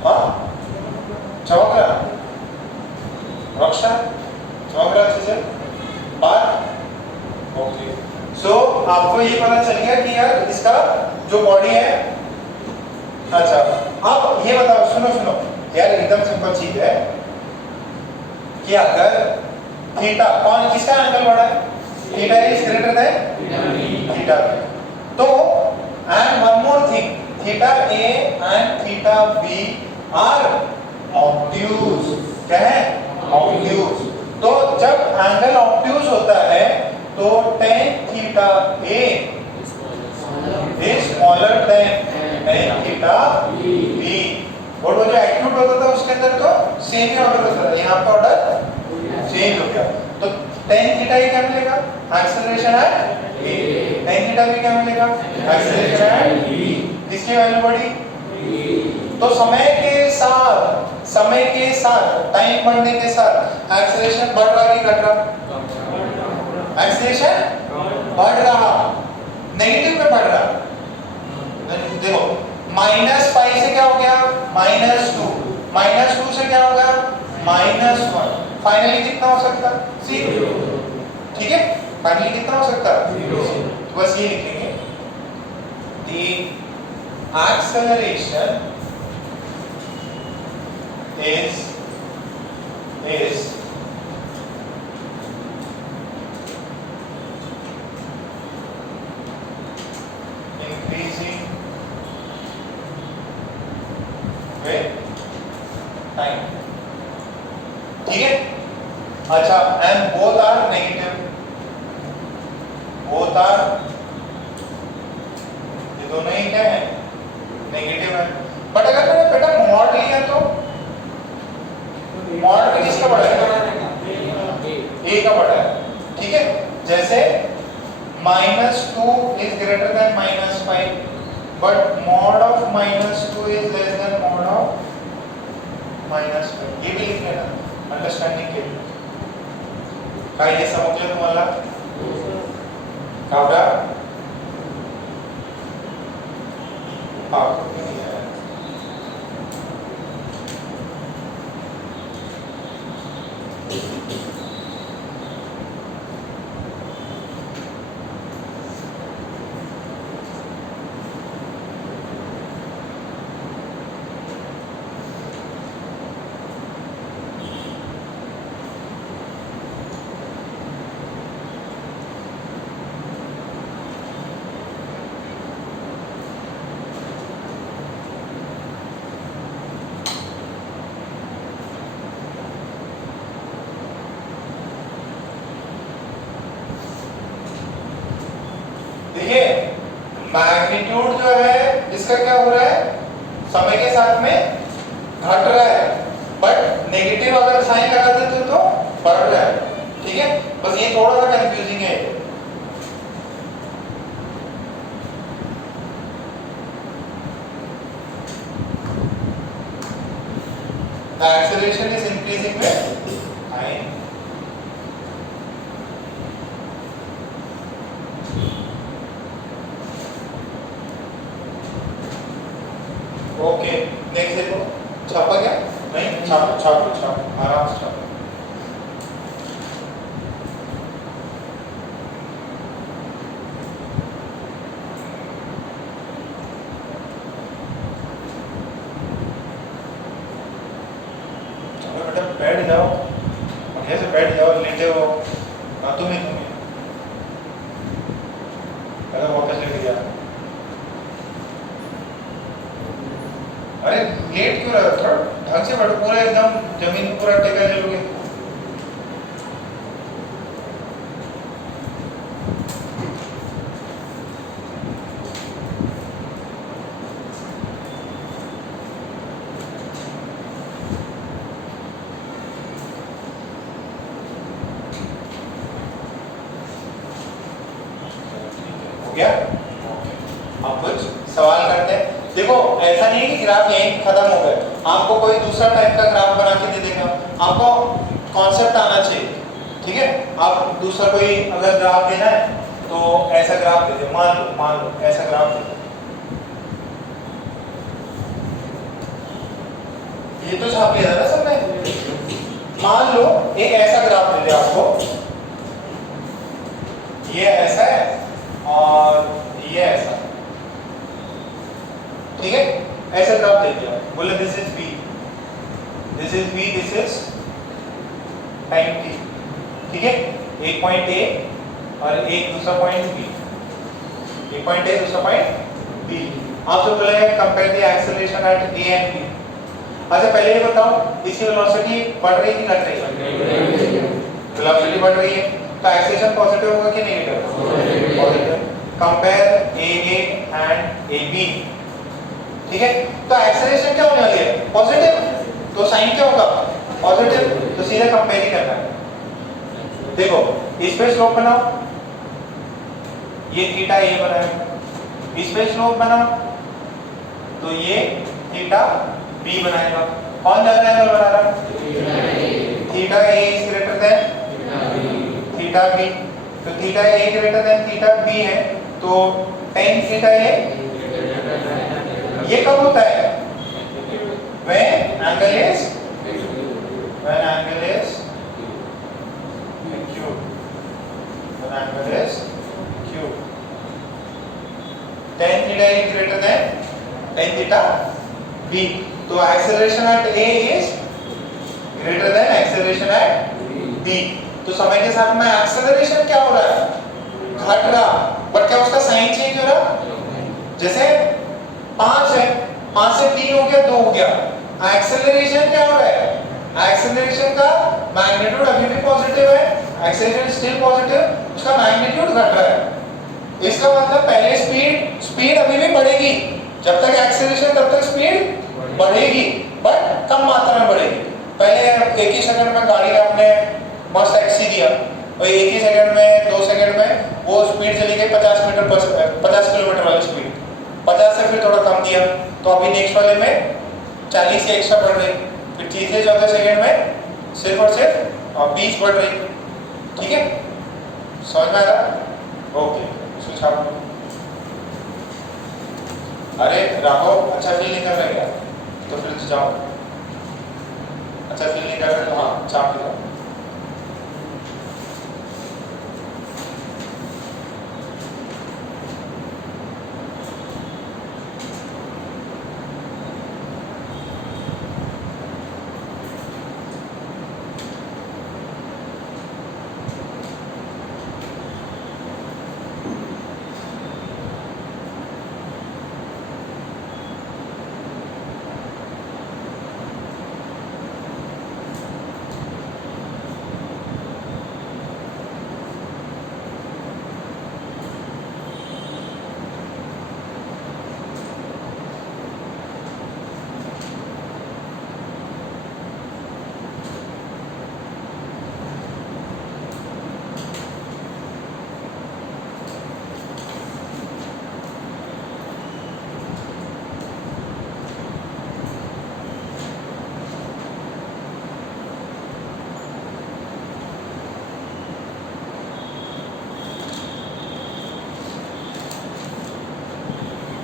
हाँ चमक रहा, रक्षा चमक रहा अच्छे से बात। ओके, सो आपको ये पता चल गया कि यार इसका जो बॉडी है। अच्छा अब ये बताओ, सुनो यार, एकदम सिंपल चीज है कि अगर थीटा, कौन किसका एंगल बड़ा है? Theta is greater than theta B, तो and one more thing, theta A and theta B are obtuse. क्या है? ऑब्ट्यूज। तो जब एंगल ऑब्ट्यूज होता है तो tan theta A is smaller than tan theta B. और वो जो एक्यूट होता था उसके अंदर तो सेम ही ऑर्डर होता था, यहाँ पे ऑर्डर चेंज हो गया। तो tan थीटा ए क्या मिलेगा? Acceleration at A. tan theta B क्या मिलेगा? Acceleration at B. किसकी वैल्यू बढ़ी? तो समय के साथ टाइम बढ़ने के साथ एक्सेलरेशन बढ़ रहा है कि घट रहा? एक्सेलरेशन बढ़ रहा, नेगेटिव में बढ़ रहा। देखो -5 से क्या हो गया? -2, -2 से क्या होगा? -1, फाइनली कितना हो सकता? 0। ठीक है, फाइनली कितना हो सकता? 0। तो बस ये लिखेंगे, the acceleration is increasing with time। ठीक है, जैसे -2 is greater then -5 but mod of -2 is less than mod of -5. ये भी लिख लेना अंडरस्टँडिंग के लिए. काय हे समजलं तुम्हाला? कावडा हाँ देखिए मैग्नीट्यूड जो है इसका क्या हो रहा है, समय के साथ में घट रहा है, बट नेगेटिव अगर साइन लगा देते तो बढ़ रहा है. ठीक है, बस ये थोड़ा सा कंफ्यूजिंग है. The acceleration is increasing with time. Okay next देखो, छापा क्या? नहीं छाप आराम से छाप. चलो बेटा बैठ जाओ, बढ़िया से बैठ जाओ, लेटे हो. हाँ तुम्हें अगर वापस लेके गया. अरे लेट क्यों रहा? थोड़ा ढंग से बैठो, पूरा एकदम जमीन पे पूरा टेका चलोगे. हो गया? अब कुछ सवाल करते हैं. देखो ऐसा नहीं है कि ग्राफ यहीं खत्म हो गए, आपको कोई दूसरा टाइप का ग्राफ बना के दे देगा, आपको कॉन्सेप्ट आना चाहिए. ठीक है, आप दूसरा कोई अगर ग्राफ देना है तो ऐसा ग्राफ दे दे. मान लो ऐसा ग्राफ दे दे. ये तो छाप लिया था ना सबने. मान लो एक ऐसा ग्राफ दे दे आपको, ये ऐसा है और ये ऐसा. ठीक है, ऐसा ग्राफ दे दिया, बोले this is v, this is time t. ठीक है, एक पॉइंट a और एक दूसरा पॉइंट b, एक पॉइंट a दूसरा पॉइंट b. आपसे बोला है compare the acceleration at a and b. अच्छा पहले ये बताओ इसकी वेलोसिटी बढ़ रही है कि घट रही है? वेलोसिटी बढ़ रही है, तो एक्सेलरेशन पॉजिटिव होगा कि negative? Positive. Compare a and ab. ठीक है, तो एक्सेलरेशन क्या होने वाली है? पॉजिटिव. तो साइन क्या होगा? पॉजिटिव. तो सीधा कंपेयर ही करना है. देखो इस पे स्लोप बनाओ, ये थीटा ए बनाए, इस पे स्लोप बनाओ तो ये थीटा बी बनाएगा. कौन ज्यादा एंगल बना रहा है? Theta A is greater than theta B. तो theta A greater than theta B है, तो tan थीटा ए ये कब होता है? when angle is acute. When angle is acute. tan theta is greater than tan theta b. तो acceleration at a is greater than acceleration at b. तो समय के साथ में acceleration क्या हो रहा है? घट रहा, बट क्या उसका साइन चेंज हो रहा? जैसे 5 है, 5 से 3 हो गया, 2 हो गया. एक्सेलरेशन क्या हो रहा है? एक्सेलरेशन का मैग्नीट्यूड अभी भी पॉजिटिव है, एक्सेलरेशन स्टिल पॉजिटिव, उसका मैग्नीट्यूड घट रहा है. इसका मतलब पहले स्पीड अभी भी बढ़ेगी, जब तक एक्सेलरेशन तब तक स्पीड बढ़ेगी, बट कम मात्रा में बढ़ेगी. पहले एक ही सेकंड में गाड़ी ने आपने मस्त एक्सी दिया, और एक ही सेकंड में 2 सेकंड में वो स्पीड चली गई 50 किलोमीटर वाली स्पीड, 50 से फिर थोड़ा कम दिया तो अभी नेक्स्ट वाले में 40 से एक्स्ट्रा बढ़ रही, फिर तीसरे चौथे सेकंड में सिर्फ और सिर्फ 20 बढ़ रही। ठीक है, समझ में आ रहा? ओके, इसको छाप लो। अरे राघव अच्छा फील नहीं कर रहे क्या? तो फिर जाओ, अच्छा फील नहीं कर रहे तो हाँ छाप दो।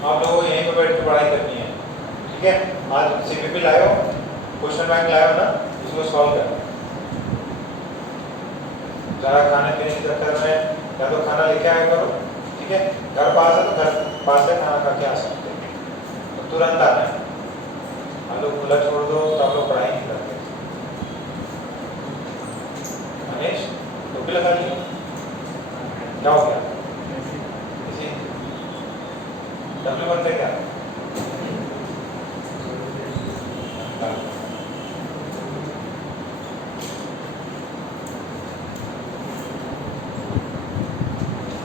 आप लोगों को यहीं पर बैठ के पढ़ाई करनी है। ठीक है, आज सीपीपी लाए हो, क्वेश्चन बैंक लाए हो ना, इसको सॉल्व करना। ज़्यादा खाने पीने के चक्कर में या तो खाना लेके आया करो। ठीक है, घर पास है तो घर पास से खाना खा के आ सकते हैं, तो तुरंत आना है। हम लोग खुला छोड़ दो तो आप लोग पढ़ाई नहीं करते। मनीष टोपी लगा ली, क्या हो गया? डब्ल्यू बनते क्या?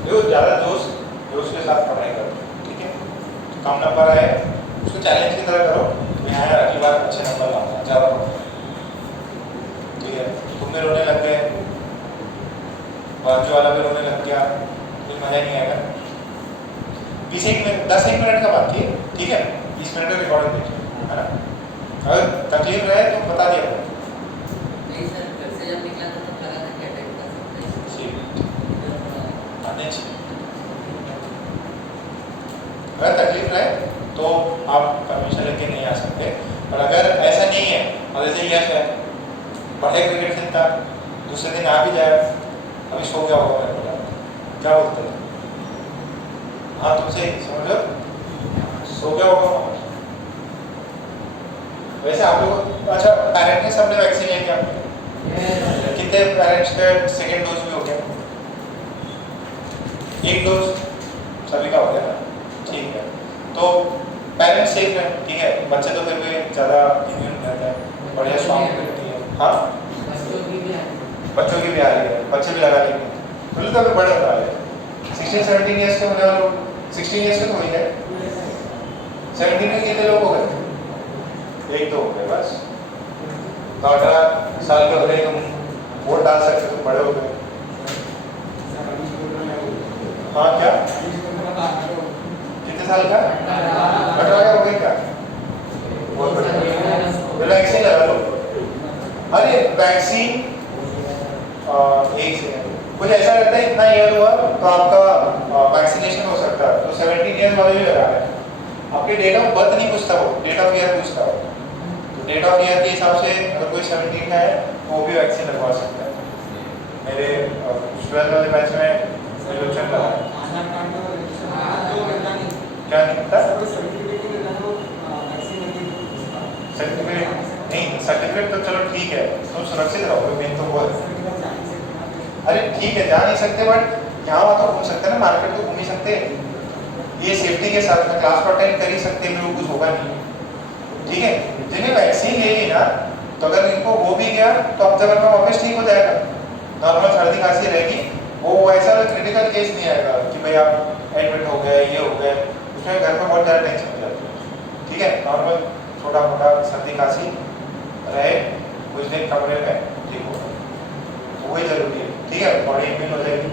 देखो ज़्यादा जोश के साथ पढ़ाई करो। ठीक है, कम नंबर आए उसको चैलेंज की तरह करो, मैं यार अगली बार अच्छे नंबर लाऊंगा, ज़्यादा पढ़ूंगा। ठीक है, तुम भी रोने लग गए, बाजू वाला भी रोने लग गया, कुछ मजा नहीं आएगा। 10-1 मिनट का बात है। ठीक है, 20 मिनट का रिकॉर्डिंग देखिए, है ना? अगर तकलीफ रहे तो बता दिया करो। नहीं सर, घर से जब निकला था तब लगा था कि अटैक कर सकते हैं। जी, आने चाहिए। अगर तकलीफ रहे तो आप परमिशन लेके नहीं आ सकते, और अगर ऐसा नहीं है और जैसे यश है पढ़े क्रिकेट खेलता, दूसरे दिन आ भी जाए, अभी सो गया होगा मेरे को, क्या बोलते हैं? हाँ तुमसे समझ लो, सो गया होगा। वैसे आप लोग अच्छा पेरेंट ने सबने वैक्सीन ले लिया? कितने पेरेंट्स का सेकेंड डोज भी हो गया? 1 डोज सभी का हो गया ना? ठीक है, तो पेरेंट्स सेफ है। ठीक है, बच्चे तो फिर भी ज़्यादा इम्यून रहते हैं, बढ़िया स्ट्रॉन्ग इम्यूनिटी है। हाँ बच्चों की भी आ रही है, बच्चे भी लगा लेंगे, फिर तो अभी बड़े होता है 16-17 ईयर्स के होने वाले, 16 ईयर्स के तो हो ही गए, 17 में कितने लोग हो गए? 1-2 हो गए बस। तो 18 साल के हो गए, तुम वोट डाल सकते, तुम बड़े हो गए। हाँ क्या कितने साल का? 18 हो गए क्या? वैक्सीन लगा लो। अरे वैक्सीन एक से कुछ ऐसा रहता है, इतना ईयर हुआ तो आपका वैक्सीनेशन हो सकता है, तो 17 ईयर्स वाले भी लगा रहे हैं। आपके डेट ऑफ बर्थ नहीं पूछता, वो डेट ऑफ ईयर पूछता हो, तो डेट ऑफ ईयर के हिसाब से अगर कोई 17 का है तो वो भी वैक्सीन लगवा सकता है। मेरे 12 वाले बैच में चल रहा है, क्या नहीं था सर्टिफिकेट? नहीं सर्टिफिकेट तो चलो ठीक है, तुम सुरक्षित रहोगे, मेन तो वो है। अरे ठीक है, जा नहीं सकते बट यहाँ वहाँ तो घूम सकते ना, मार्केट तो घूम ही सकते, ये सेफ्टी के साथ में क्लास को अटेंड कर ही सकते हैं, कुछ होगा नहीं। ठीक है, जिन्हें वैक्सीन ले ली ना, तो अगर इनको हो भी गया तो हफ्ते भर में वापस ठीक हो जाएगा, नॉर्मल सर्दी खांसी रहेगी, वो ऐसा क्रिटिकल केस नहीं आएगा कि भाई आप एडमिट हो गए, ये हो गए, उसमें घर पर बहुत ज़्यादा टेंशन हो जाती है। ठीक है, नॉर्मल छोटा मोटा सर्दी खांसी रहे, कुछ दिन कमरे में ठीक होगा, तो वही ज़रूरी है। ठीक है, बॉडी इनबिल्ट हो जाएगी।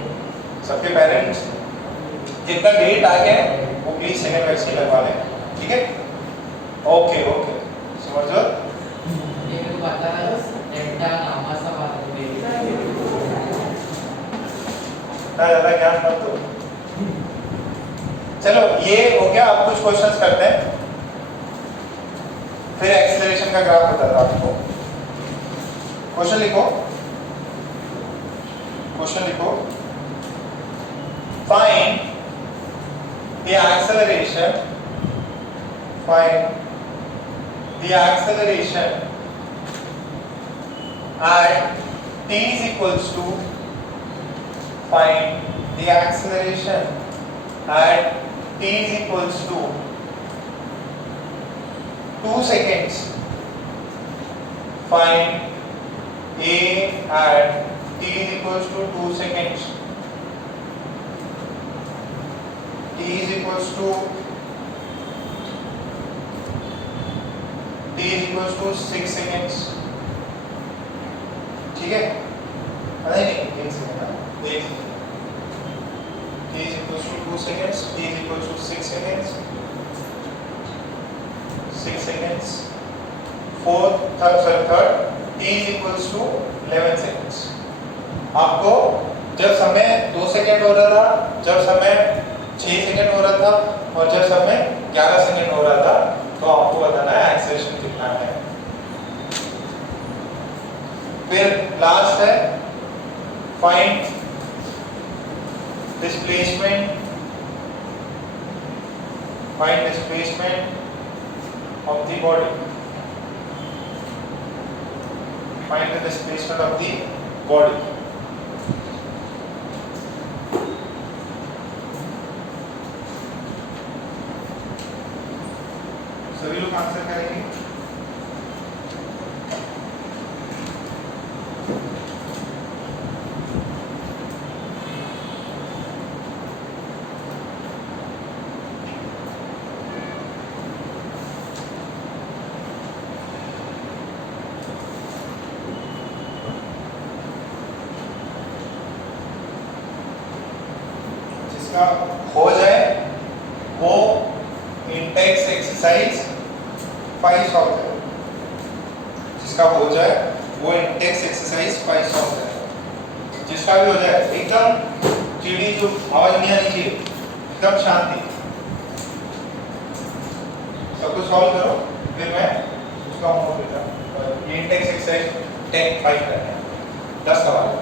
सबके पेरेंट्स जितना डेट आ गया है वो प्लीज सेकंड वैक्सीन लगवा लें, ठीक है। ओके ओके, समझो। ये मेरे को पता है डेल्टा गामा सब आते हैं। ना ज्यादा ज्ञान मत दो। चलो ये हो गया, अब कुछ क्वेश्चंस करते हैं, फिर एक्सेलरेशन का ग्राफ बताता हूं आपको। क्वेश्चन लिखो, क्वेश्चन लिखो। Find the acceleration, find the acceleration at t is equals to, find the acceleration at t is equals to 2 seconds, find a at t is equals to 2 seconds, t is equals to 6 seconds, ठीक है। नहीं नहीं, 1 second, 1 second. t is equals to 2 seconds, t is equals to 6 seconds, 6 seconds, third t is equals to 11 seconds। आपको जब समय 2 सेकंड हो रहा था, जब समय 6 सेकंड हो रहा था और जब समय 11 सेकंड हो रहा था, तो आपको बताना है एक्सेलरेशन कितना है। फिर लास्ट है find displacement, find displacement of the body, find the displacement of the body. सभी लोग आंसर करेंगे। जिसका हो जाए वो इंटेक्स एक्सरसाइज 5 सॉल्व करो, जिसका हो जाए वो इंटेक्स एक्सरसाइज 5 सॉल्व करो। जिसका भी हो जाए एकदम चिड़ी, जो आवाज नहीं आनी चाहिए, एकदम शांति, सब कुछ सॉल्व करो। फिर मैं उसका होमवर्क देता हूँ। ये इंटेक्स एक्सरसाइज 10-5 करना है, 10 का वाला।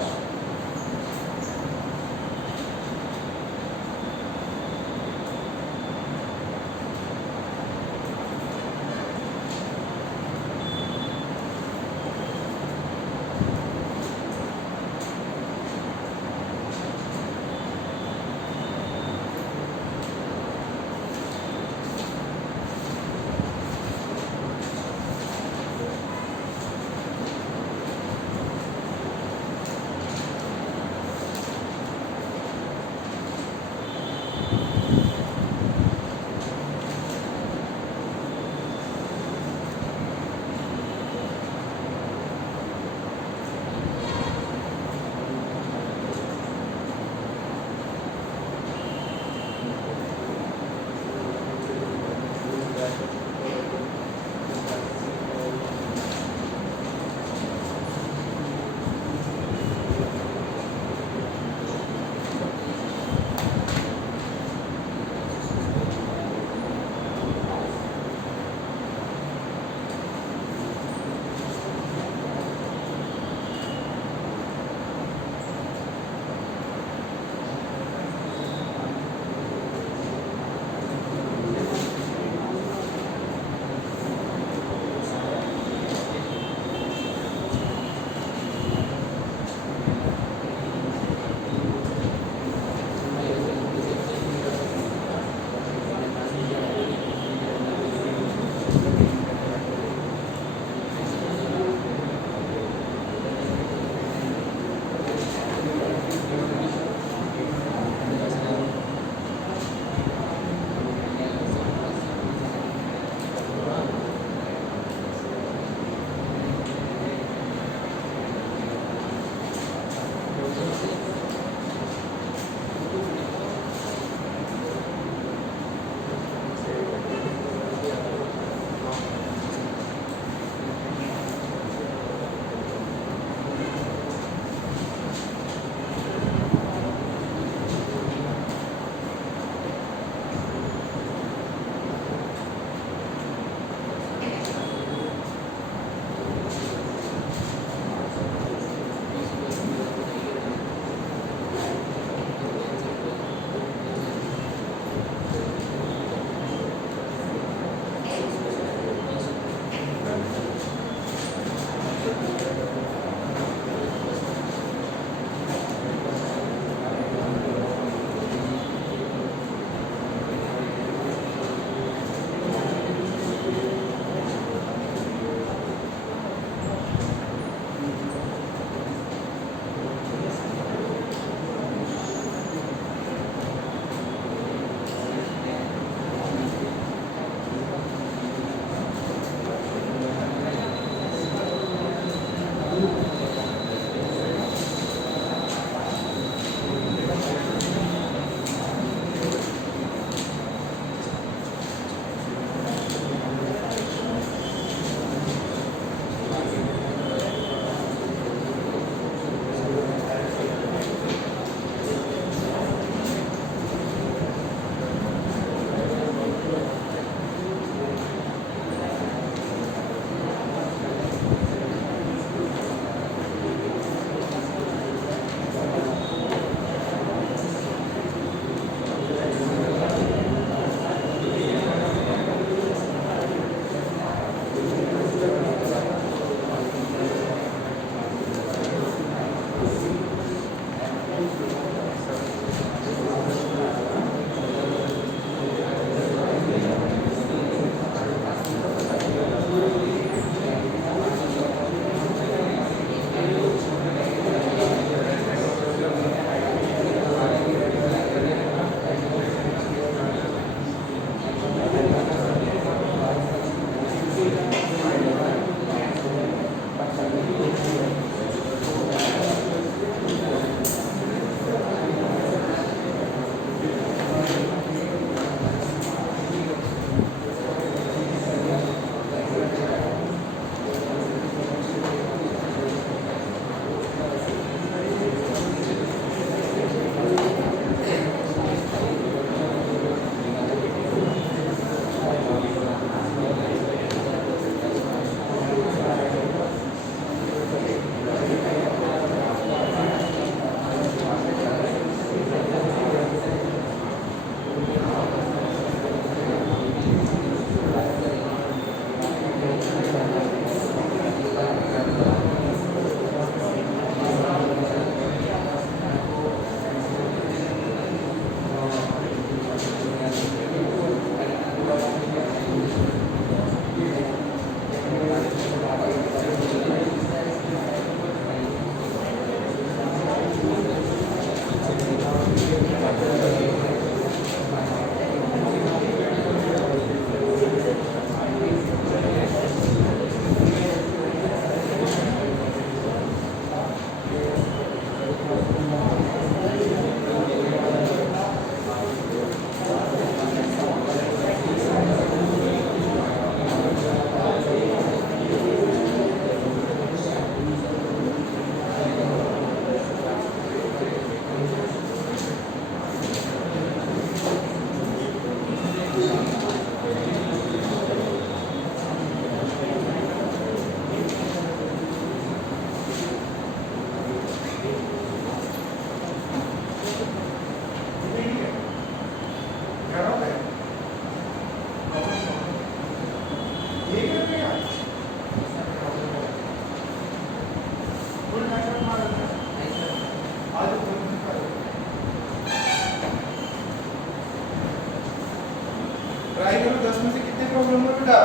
ढूंढो बेटा।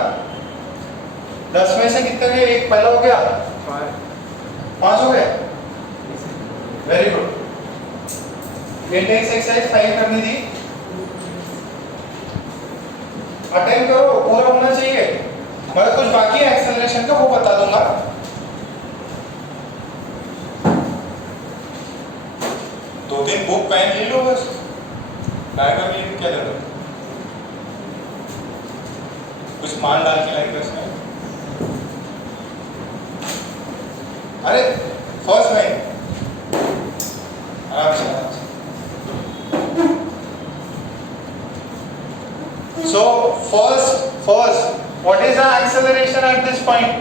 10 में से कितने गए? एक पहला हो गया, 5 हो गया। Very good. इंडेक्स एक्सरसाइज 5 करनी थी, अटेम्प्ट करो, पूरा होना चाहिए। मगर कुछ बाकी है एक्सेलरेशन का, वो बता दूंगा। दो दिन बुक पेन ले लो बस, बैग में भी क्या जरूरत है? कुछ माल डाल के लाएंगे उसमें। अरे फर्स्ट लाइन आराम से आराम से। So first what is the acceleration at this point?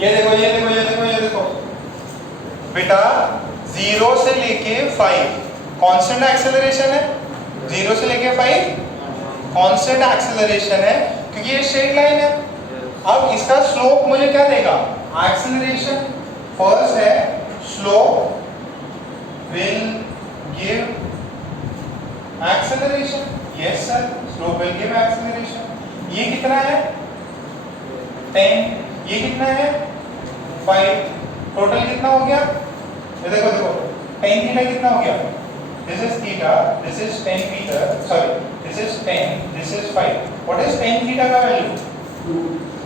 ये देखो ये देखो ये देखो ये देखो बेटा, 0 से लेके 5 कांस्टेंट एक्सेलरेशन है। 0 से लेके 5 कांस्टेंट एक्सेलरेशन है, क्योंकि ये स्ट्रेट लाइन है। अब इसका स्लोप मुझे क्या देगा? एक्सेलरेशन फर्स्ट है, slope will give acceleration. Yes sir, slope will give acceleration. ये कितना है? 10। ये कितना है? 5। टोटल कितना हो गया? ये देखो देखो, tan थीटा कितना हो गया? This is theta, this is tan metre, sorry this is 10, this is 5। What is tan theta का वैल्यू?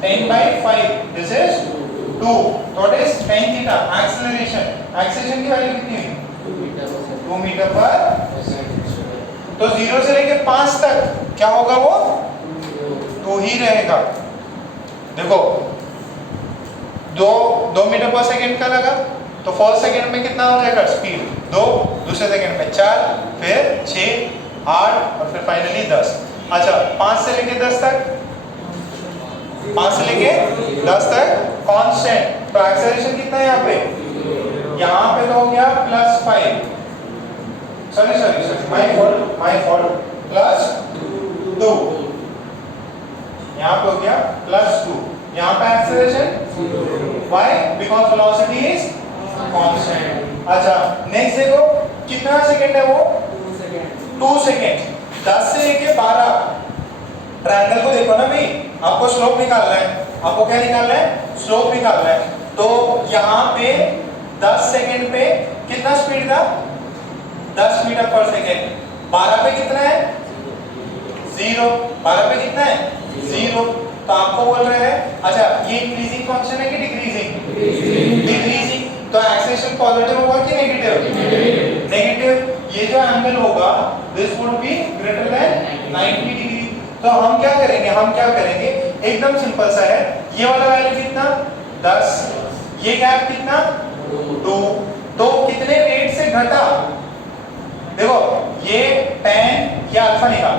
10/5, this is 2। तो what is tan theta? Acceleration. Acceleration की वैल्यू कितनी हुई? 2 मीटर पर। तो 0 से लेके 5 तक क्या होगा? वो 2 ही रहेगा। देखो 2 मीटर पर सेकंड का लगा, तो फर्स्ट सेकंड में कितना हो जाएगा स्पीड? 2, दूसरे सेकंड में 4, फिर 6, 8 और फिर फाइनली 10। अच्छा 5 से लेके 10 तक, 5 से लेके 10 तक कांस्टेंट। तो एक्सेलरेशन कितना है यहाँ पे? यहाँ पे तो हो गया +5, सॉरी माय फॉल्ट, +2। यहाँ पे हो गया +2। यहाँ पे acceleration why? because velocity is constant। अच्छा नेक्स्ट देखो, कितना सेकंड है वो? 2 सेकंड। 10 से लेके 12 ट्रायंगल को देखो ना भाई, आपको स्लोप निकालना है। आपको क्या निकालना है? स्लोप निकालना है। तो यहाँ पे 10 सेकंड पे कितना स्पीड था? 10 मीटर पर सेकंड। 12 पे कितना है? 0। 12 पे कितना है? 0। तो आपको बोल रहे हैं, अच्छा ये इंक्रीजिंग फंक्शन है कि डिक्रीजिंग? डिक्रीजिंग। तो एक्सेलरेशन पॉजिटिव होगा कि नेगेटिव? नेगेटिव। ये जो एंगल होगा this would be greater than 90 degree. तो हम क्या करेंगे? एकदम सिंपल सा है। ये वाला वैल्यू कितना? 10। ये गैप कितना? 2। तो कितने रेट से घटा? देखो ये tan, ये अल्फा निकाल।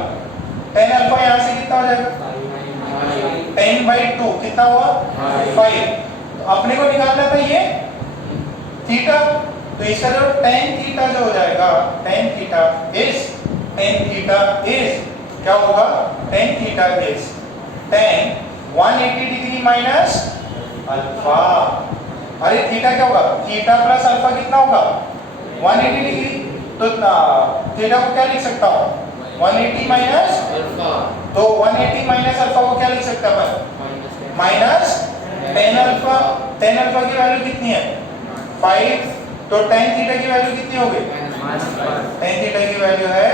tan अल्फा यहाँ से कितना हो जाएगा? 10/2 कितना हुआ? 5। तो अपने को निकालना था ये थीटा, तो इसका जो tan थीटा जो हो जाएगा, tan थीटा इज क्या होगा? tan theta is tan 180 degree minus alpha. अरे थीटा क्या होगा? थीटा प्लस अल्फा कितना होगा? 180 डिग्री। तो थीटा को क्या लिख सकता हूँ? 180 माइनस अल्फा। तो 180 माइनस अल्फा को क्या लिख सकता है? Minus tan alpha. tan alpha की वैल्यू कितनी है? 5। तो tan थीटा की वैल्यू कितनी हो गई? tan थीटा की वैल्यू है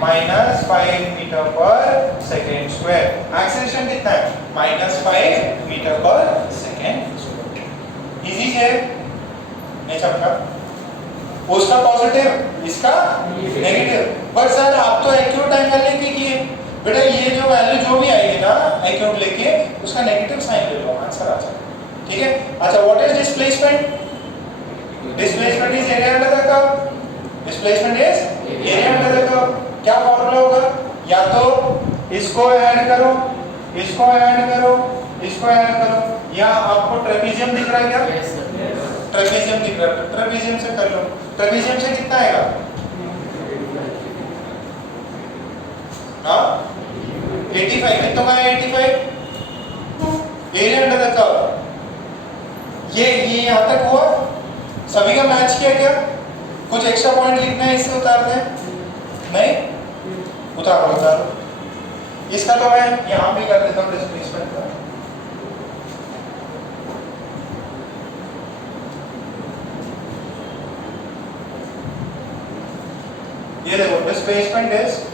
-5 metre per second square. Acceleration कितना है? -5 metre per second square. Easy है, नहीं समझा? उसका पॉजिटिव, इसका नेगेटिव। पर सर आप तो एक्यूट एंगल लेके किए। बेटा ये जो वैल्यू जो भी आएगी ना एक्यूट लेके, उसका नेगेटिव साइन ले लो, आंसर आ जाएगा। ठीक है। अच्छा what is displacement? Displacement is area under the curve. Displacement is area under the curve. क्या फॉर्मूला होगा? या तो इसको ऐड करो, इसको ऐड करो, इसको ऐड करो, या आपको ट्रेपेजियम दिख रहा है क्या? Yes sir. ट्रेपेजियम दिख रहा है, ट्रेपेजियम से कर लो। ट्रेपेजियम से कितना आएगा? हाँ 85। कितना का है 85? Area under the curve. ये यहाँ तक हुआ, सभी का मैच किया क्या? कुछ एक्स्ट्रा पॉइंट लिखना है, इससे उतारना है? नहीं? उतारो उतारो। इसका तो मैं यहां भी कर देता हूं डिस्प्लेसमेंट का। ये देखो displacement is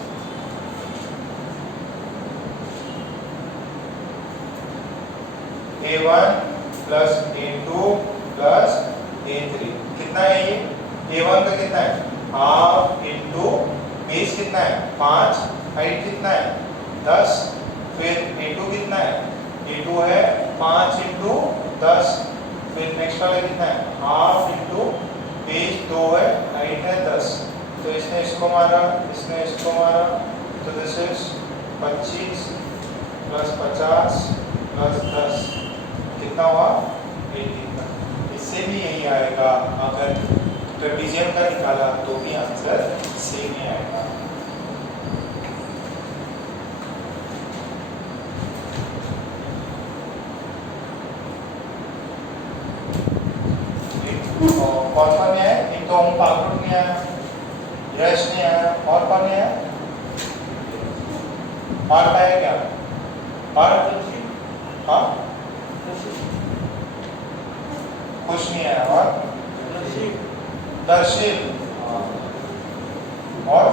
A1 plus A2 plus A3। कितना है ये? A1 का कितना है? हाफ इंटू बेस कितना है? 5, हाइट कितना है? 10। फिर A2 कितना है? A2 है 5 इंटू 10। फिर नेक्स्ट वाला कितना है? हाफ इंटू बेस 2 है, हाइट है 10। तो इसने इसको मारा, इसने इसको मारा, तो दिस इज 25 प्लस 50 प्लस 10 कितना हुआ? 18 का। इससे भी यही आएगा, अगर ट्रेपेजियम का निकाला तो भी आंसर सेम ही आएगा। कौन कौन है? एक तो ओम पाकुड़ नहीं आया, यश नहीं आया, और कौन है? और आया क्या? और हाँ कुछ नहीं आया। और दर्शिल और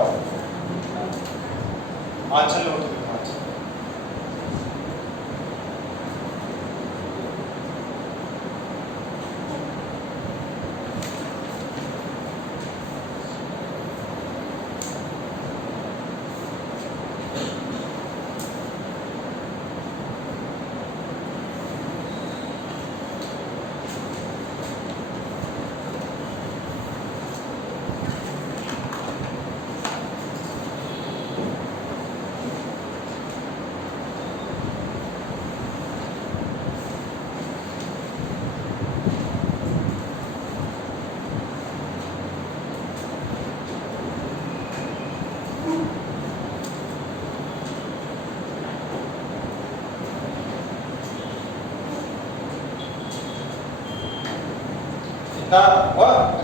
आंचल होती है।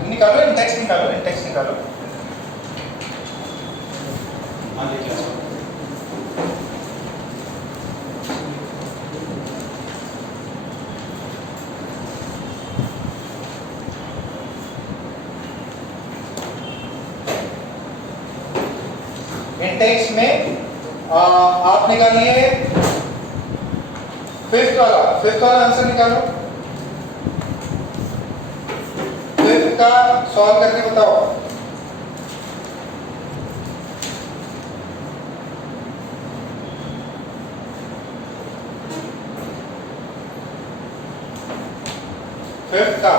निकालो इंडेक्स निकालो, इंडेक्स निकालो। हाँ देखिए इंडेक्स में आप निकालिए फिफ्थ वाला आंसर निकालो। का सॉल्व करके बताओ। फिफ्थ का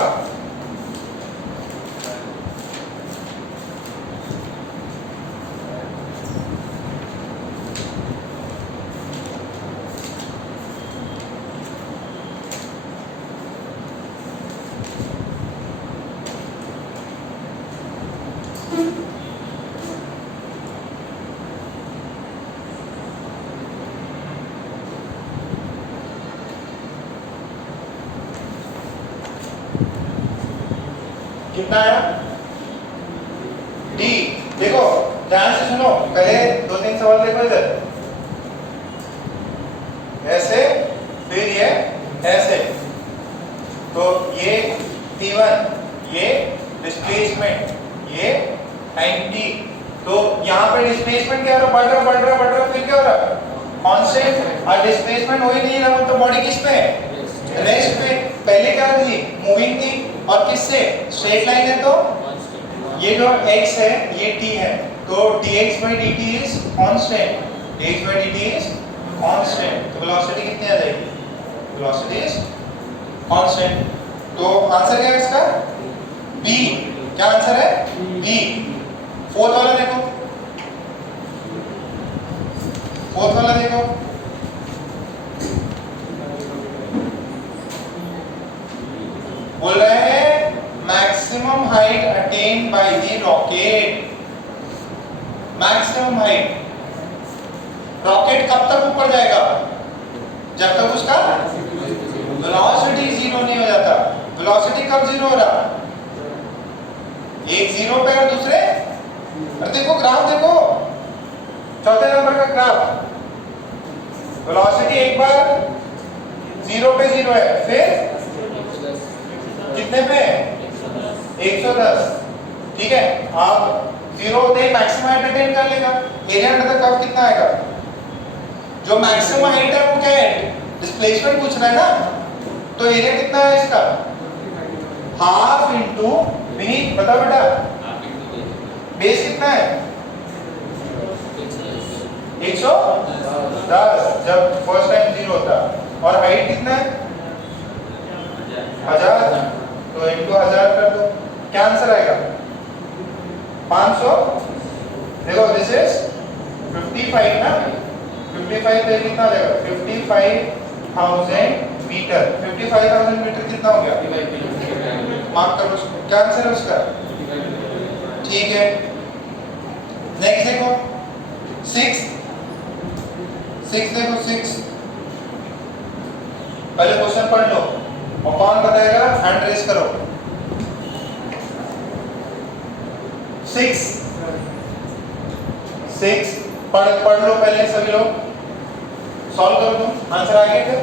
कितना आया? डी। देखो ध्यान से सुनो, पहले 2-3 सवाल देखो इधर। ऐसे, फिर ये ऐसे, तो ये T1, ये डिस्प्लेसमेंट, ये एंटी। तो यहाँ पे डिस्प्लेसमेंट क्या हो रहा? बढ़ रहा, फिर क्या हो रहा? कांस्टेंट। और डिस्प्लेसमेंट हो ही नहीं रहा, तो बॉडी किस पे है? रेस्ट पे। पहले क्या थी? मूविंग थी। और किससे? स्ट्रेट लाइन है, तो ये जो x है ये t है, तो dx/dt is constant. dx/dt is constant, तो वेलोसिटी कितनी आ जाएगी? Velocity is constant. तो आंसर क्या है इसका? बी। क्या आंसर है? बी। फोर्थ वाला देखो, फोर्थ वाला देखो। बोल रहे हैं maximum height attend by the rocket. Maximum height, rocket कब तक ऊपर जाएगा? जब तक उसका वेलोसिटी जीरो नहीं हो जाता। वेलोसिटी कब जीरो हो रहा? एक जीरो पे और दूसरे, अरे देखो ग्राफ देखो, चौथे नंबर का ग्राफ। वेलोसिटी एक बार 0 पे 0 है, फिर कितने पे 110, ठीक है। आप 0 होते ही मैक्सिमम हाइट अटेन कर लेगा। एरिया अंडर द कर्व कितना आएगा? जो मैक्सिमम हाइट है वो क्या है? डिस्प्लेसमेंट पूछ रहा है ना, तो एरिया कितना है इसका? हाफ इंटू बीनीथ, बताओ बेटा बेस कितना है? 110 जब फर्स्ट टाइम 0 होता, और हाइट कितना है? 1000, तो इंटू 1000 कर दो, क्या आंसर आएगा? 500। देखो दिस इज 55 ना, 55 पे कितना आ जाएगा? 55,000 मीटर। 55,000 मीटर कितना हो गया? मार्क करो उसको, क्या आंसर है उसका? ठीक है। नेक्स्ट देखो 6 देखो 6, पहले क्वेश्चन पढ़ लो और कौन बताएगा हैंड रेज करो। 6 पढ़ लो पहले सभी लोग, सॉल्व करो तुम, आंसर आ गया क्या?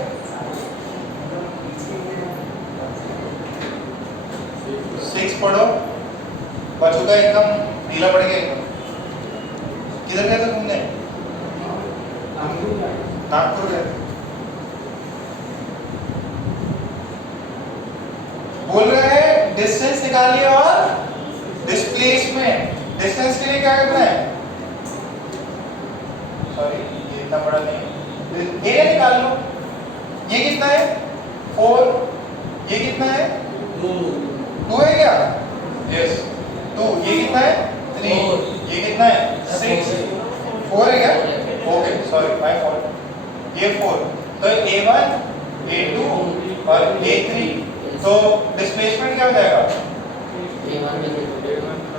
6 पढ़ो, बच्चों का एकदम ढीला पड़ गया एकदम। किधर गए थे घूमने? नागपुर गए। बोल रहे हैं डिस्टेंस निकालिए और डिस्प्लेसमेंट। डिस्टेंस के लिए क्या करना है? सॉरी ये इतना बड़ा नहीं है, एरिया निकाल लो। ये कितना है? 4। ये कितना है? 2 है क्या? यस 2। ये कितना है? 3। ये कितना है? 6। 4 है क्या? Okay sorry my fault. ये 4, तो A1 A2 और A3, तो डिस्प्लेसमेंट क्या हो जाएगा?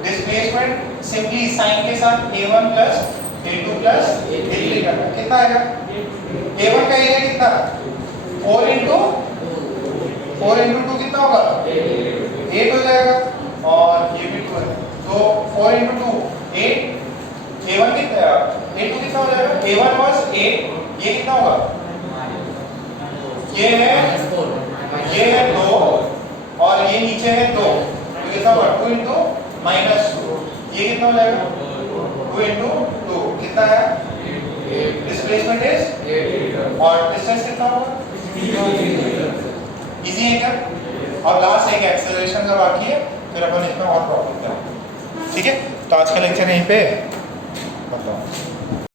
डिस्प्लेसमेंट सिंपली साइन के साथ A1 plus A2 plus A3 करना, कितना आएगा? A1 का एरिया कितना? 4 इंटू 2 कितना होगा? 8 हो जाएगा, और ये भी 2 है, तो 4 इंटू 2 8। A1 कितना, A2 कितना हो जाएगा? A1 was 8, ये कितना होगा? ये है 2 और ये नीचे है 2, तो कितना होगा? 2 इंटू -2, ये कितना हो जाएगा? 2 इंटू 2 कितना है? डिस्प्लेसमेंट इज, और डिस्टेंस कितना होगा? इजी है क्या? और लास्ट एक एक्सेलरेशन का बाकी है, फिर अपन इसमें और प्रॉब्लम करेंगे, ठीक है। तो आज का लेक्चर यहीं पे